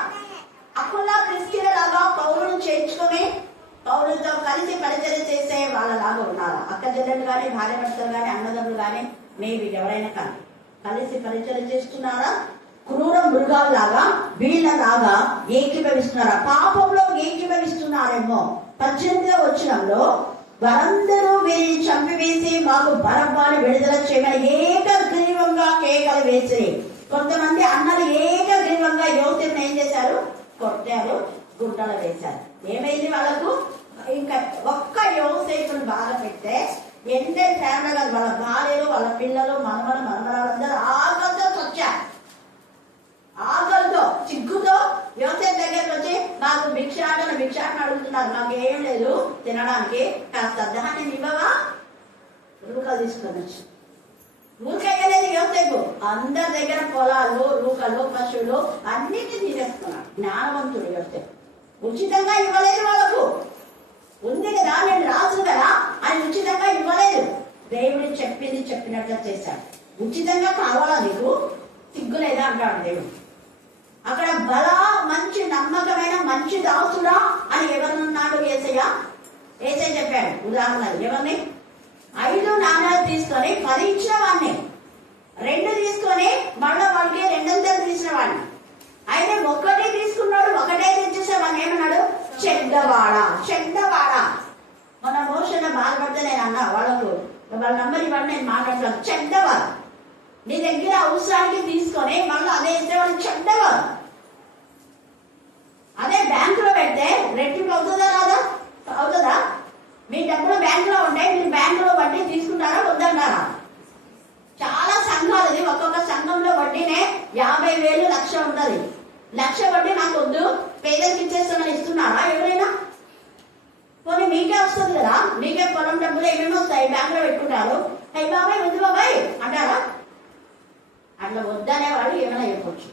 అకుల, ప్రిస్కిలాగా పౌలుని చేర్చుకొని పౌలుతో కలిసి పరిచయం చేసే వాళ్ళలాగా ఉన్నారా? అక్క చెల్లెలు కానీ, భార్య భర్తలు కానీ, అన్నదమ్ములు కానీ, మేబీ ఎవరైనా కానీ కలిసి పరిచయం చేస్తున్నారా? క్రూర మృగాల్లాగా వీళ్ళలాగా ఏకీభవిస్తున్నారా? పాపంలో ఏకీభవిస్తున్నారేమో. 18వ వచనంలో వారందరూ వీరిని చంపివేసి మాకు బరబ్బాను విడుదల చేయమని ఏకగ్రీవంగా కేకలు వేసి, కొంతమంది అన్నలు ఏకగ్రీవంగా యోసేపుని ఏం చేశారు? కొట్టారు, గుడ్డలు వేశారు. ఏమైంది వాళ్ళకు? ఇంకా ఒక్క యోసేపుని బాధ పెడితే ఎంతే ఫ్యామిలీ కాదు, వాళ్ళ భార్యలు, వాళ్ళ పిల్లలు, మనమరాలందరూ ఆకలితో వచ్చారు. ఆకలితో, సిగ్గుతో యోసేపు దగ్గరికి వచ్చి నాకు భిక్షాటన అడుగుతున్నారు, నాకు ఏం లేదు తినడానికి, కాస్త ధాన్యం ఇవ్వవా? రూకలు తీసుకొని వచ్చి ఊరికెళ్ళలేదు యోసేపు. అందరి దగ్గర పొలాలు, రూకలు, పశువులు అన్నిటిని తీసేసుకున్నాడు. జ్ఞానవంతుడు యోసేపు. ఉచితంగా ఇవ్వలేదు వాళ్ళకు. ఉంది కదా, నేను రాజు కదా అని ఉచితంగా ఇవ్వలేదు. దేవుడు చెప్పింది చెప్పినట్లుగా చేశాడు. ఉచితంగా కావాలా నీకు? సిగ్గు లేదా అంటాడు దేవుడు. అక్కడ బల మంచి నమ్మకమైన మంచి దాసుడా అని ఎవరున్నాడు? యేసయ్య చెప్పాడు. ఉదాహరణ ఎవరిని? 5 నాణ్యాలు తీసుకొని 10 ఇచ్చిన వాడిని, 2 తీసుకొని మళ్ళా వాడికి 2 తీసిన వాడిని. అయితే 1 తీసుకున్నాడు, 1 తెచ్చేసే వాడిని ఏమన్నాడు? చెడ్డవాడా, చెడ్డవాడా. మన మోషన్ బాధపడితే నేను అన్నా వాళ్ళకు, వాళ్ళ నంబర్ ఇవ్వండి, నేను మాట్లాడతాను. చెడ్డవాడు. నీ దగ్గర అవసరానికి తీసుకొని మళ్ళీ అదే ఇచ్చేవాడు చెడ్డవాడు. అదే బ్యాంకులో పెడితే రెట్టింపు అవుతుందా రాదా? అవుతుందా? మీ డబ్బులు బ్యాంకులో ఉంటాయి, మీరు బ్యాంకులో వడ్డీ తీసుకుంటారా వద్దంటారా? చాలా సంఘాలది, ఒక్కొక్క సంఘంలో వడ్డీనే 50,000, 1,00,000 ఉంటది. 1,00,000 వడ్డీ నాకు వద్దు, పేదలకు ఇచ్చేస్తామని ఇస్తున్నారా ఎవరైనా? పోనీ మీకే వస్తుంది కదా, మీకే పొలం డబ్బులు ఏమేమి వస్తాయి, బ్యాంకులో పెట్టుకుంటారు. అయ్యి బాబాయ్ వద్దు బాబాయ్ అంటారా? అట్లా వద్దనేవాడు ఏమైనా చెప్పొచ్చు.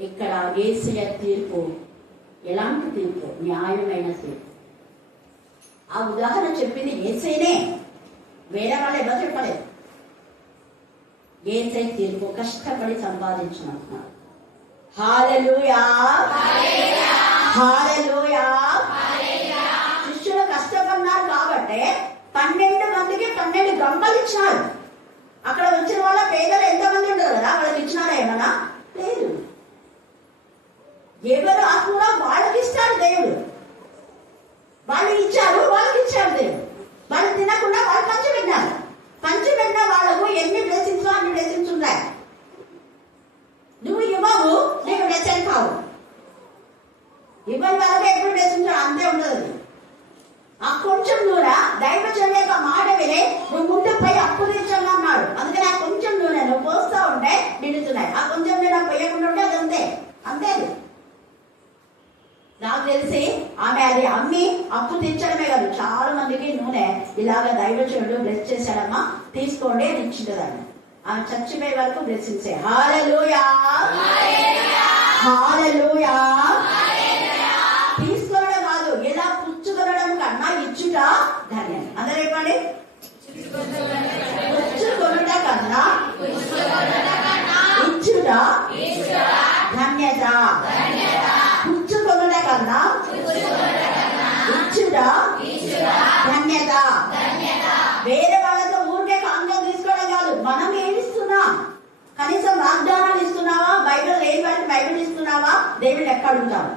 ఇక్కడ యేసయ్య తీర్పు ఎలాంటి తీర్పు? న్యాయమైన తీర్పు. ఆ ఉదాహరణ చెప్పింది యేసయ్యనే, వేరే వాళ్ళు ఎవరు చెప్పలేదు. యేసయ్య తీర్పు కష్టపడి సంపాదించమంటున్నారు. హల్లెలూయా, హల్లెలూయా. శిష్యులు కష్టపడినారు కాబట్టి 12 మందికి 12 గంపలు ఇచ్చినారు. అక్కడ వచ్చిన వాళ్ళ పేదలు ఎంతమంది ఉంటారు కదా, వాళ్ళకి ఇచ్చినారా? ఏమన్నా లేదు. ఎవరు ఆత్మలో వాళ్ళకి ఇస్తారు దేవుడు. వాళ్ళు ఇచ్చారు, వాళ్ళకి ఇచ్చారు దేవుడు. వాళ్ళు తినకుండా వాళ్ళు పంచిపెట్టినారు. పంచిపెట్టిన వాళ్ళకు ఎన్ని బ్లెస్సింగ్స్ అన్ని బ్లెస్సింగ్స్ ఉన్నాయి. నువ్వు ఇవ్వవు, నీకు బ్లెస్సింగ్ కావు. ఇవ్వని వాళ్ళకి ఎప్పుడు బ్లెస్సింగ్స్ అంతే ఉండదు. ఆ కొంచెం నూనె దైవజనుల యొక్క మాట విని నువ్వు ముందు పై అప్పు తీర్చాను అన్నాడు. అందుకని ఆ కొంచెం నూనె నువ్వు పోస్తా ఉంటే నిండుతున్నాయి. ఆ కొంచెం నూనె పోయకుండా ఉంటే అది అంతే, అంతే. నాకు తెలిసి ఆమె అది అమ్మి అప్పు తీర్చడమే కాదు, చాలా మందికి నూనె ఇలాగ దైవజనుడు బ్లెస్ చేశాడమ్మా, తీసుకోండి అని ఇచ్చింటదాన్ని. ఆమె చచ్చిపోయే వరకు బ్లెస్సింగ్సే. హల్లెలూయా, హల్లెలూయా. తీసుకోవడం కాదు, ఇలా పుచ్చుకొనడం కన్నా ఇచ్చుట ధన్యం. అందరూ చెప్పండి, పుచ్చుకొనుట కన్నా ఇచ్చుట ధన్యత. పుచ్చుకొనుట కన్నా ఇచ్చుట ధన్యత. వేరే వాళ్ళతో ఊరికే కాంగ్యం తీసుకోవడం కాదు, మనం ఏమిస్తున్నాం? కనీసం వాగ్దానాలు ఇస్తున్నావా? బైబిల్ లేని వారికి బైబిల్ ఇస్తున్నావా? దేవుడు ఎక్కడ అడుగుతాడు?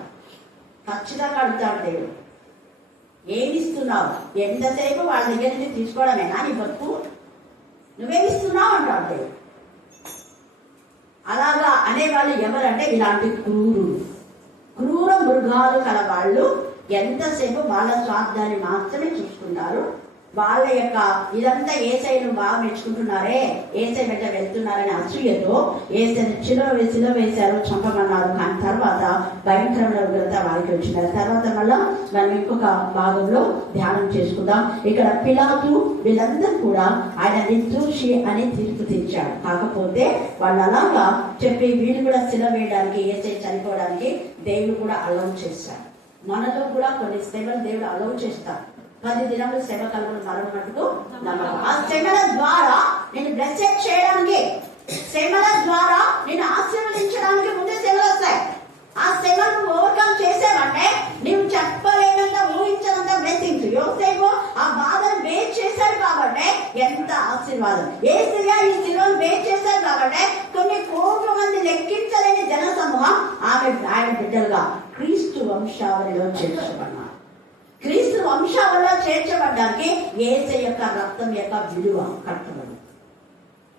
ఖచ్చితంగా అడుగుతాడు దేవుడు. ఏమి ఇస్తున్నావు? ఎంతసేపు వాళ్ళ దగ్గర నుంచి తీసుకోవడమేనా నీ బతుకు? నువ్వేమిస్తున్నావు అంటాడు దేవుడు. అలాగా అనేవాళ్ళు ఎవరంటే ఇలాంటి క్రూర మృగాలు కల వాళ్ళు ఎంతసేపు వాళ్ళ స్వార్థాన్ని మాత్రమే చూసుకున్నారు. వాళ్ళ యొక్క ఇదంతా ఏసైను బాగా మెచ్చుకుంటున్నారే, ఏసై వెంట వెళ్తున్నారని అసూయతో ఏసైని సిలువ వేశారు, చంపమన్నారు. కానీ తర్వాత భయంకరమైన ఉగ్రత వారికి వచ్చినారు. తర్వాత మళ్ళా మనం ఇంకొక భాగంలో ధ్యానం చేసుకుందాం. ఇక్కడ పిలాతు వీళ్ళందరూ కూడా ఆయన నిర్దోషి అని తీర్పు తీర్చాడు. కాకపోతే వాళ్ళు అలాగా చెప్పి వీళ్ళు కూడా సిలువ వేయడానికి, ఏసై చనిపోవడానికి దేవుడు కూడా అలౌ చేశాడు. మనలో కూడా కొన్ని శ్రమలు దేవుడు అలౌ చేస్తాడు. 10 దినములు శ్రమ కలుగును మరణ మటుకు నమ్మకం. ఆ శ్రమల ద్వారా నేను బ్లెస్ చేయడానికి, శ్రమల ద్వారా నేను ఆశీర్వదించడానికి ముందే శ్రమలు వస్తాయి. ఆ శ్రమను ఓవర్కమ్ చేసావంటే నీవు చెప్పలేనంత, ఊహించనంత బ్లెస్సింగ్స్. యోసేపు ఆ బాధను బేర్ చేశాడు కాబట్టి ఎంత ఆశీర్వాదం. యేసయ్య ఈ శిలువను బేర్ చేశాడు కాబట్టి కొన్ని కోట్ల మంది లెక్కించలేని జన సమూహం ఆయన బిడ్డలుగా క్రీస్తు వంశావళిలో చేర్చబడ్డారు. క్రీస్తు వంశావళిలో చేర్చబడ్డానికి యేసయ్య యొక్క రక్తం యొక్క విలువ కట్టబడి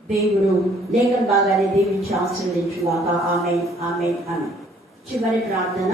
దేవుడు లేఖన భాగాన్ని దీవించి ఆశీర్వదించుగాక. ఆమేన్, ఆమేన్. చివరి ప్రార్థన.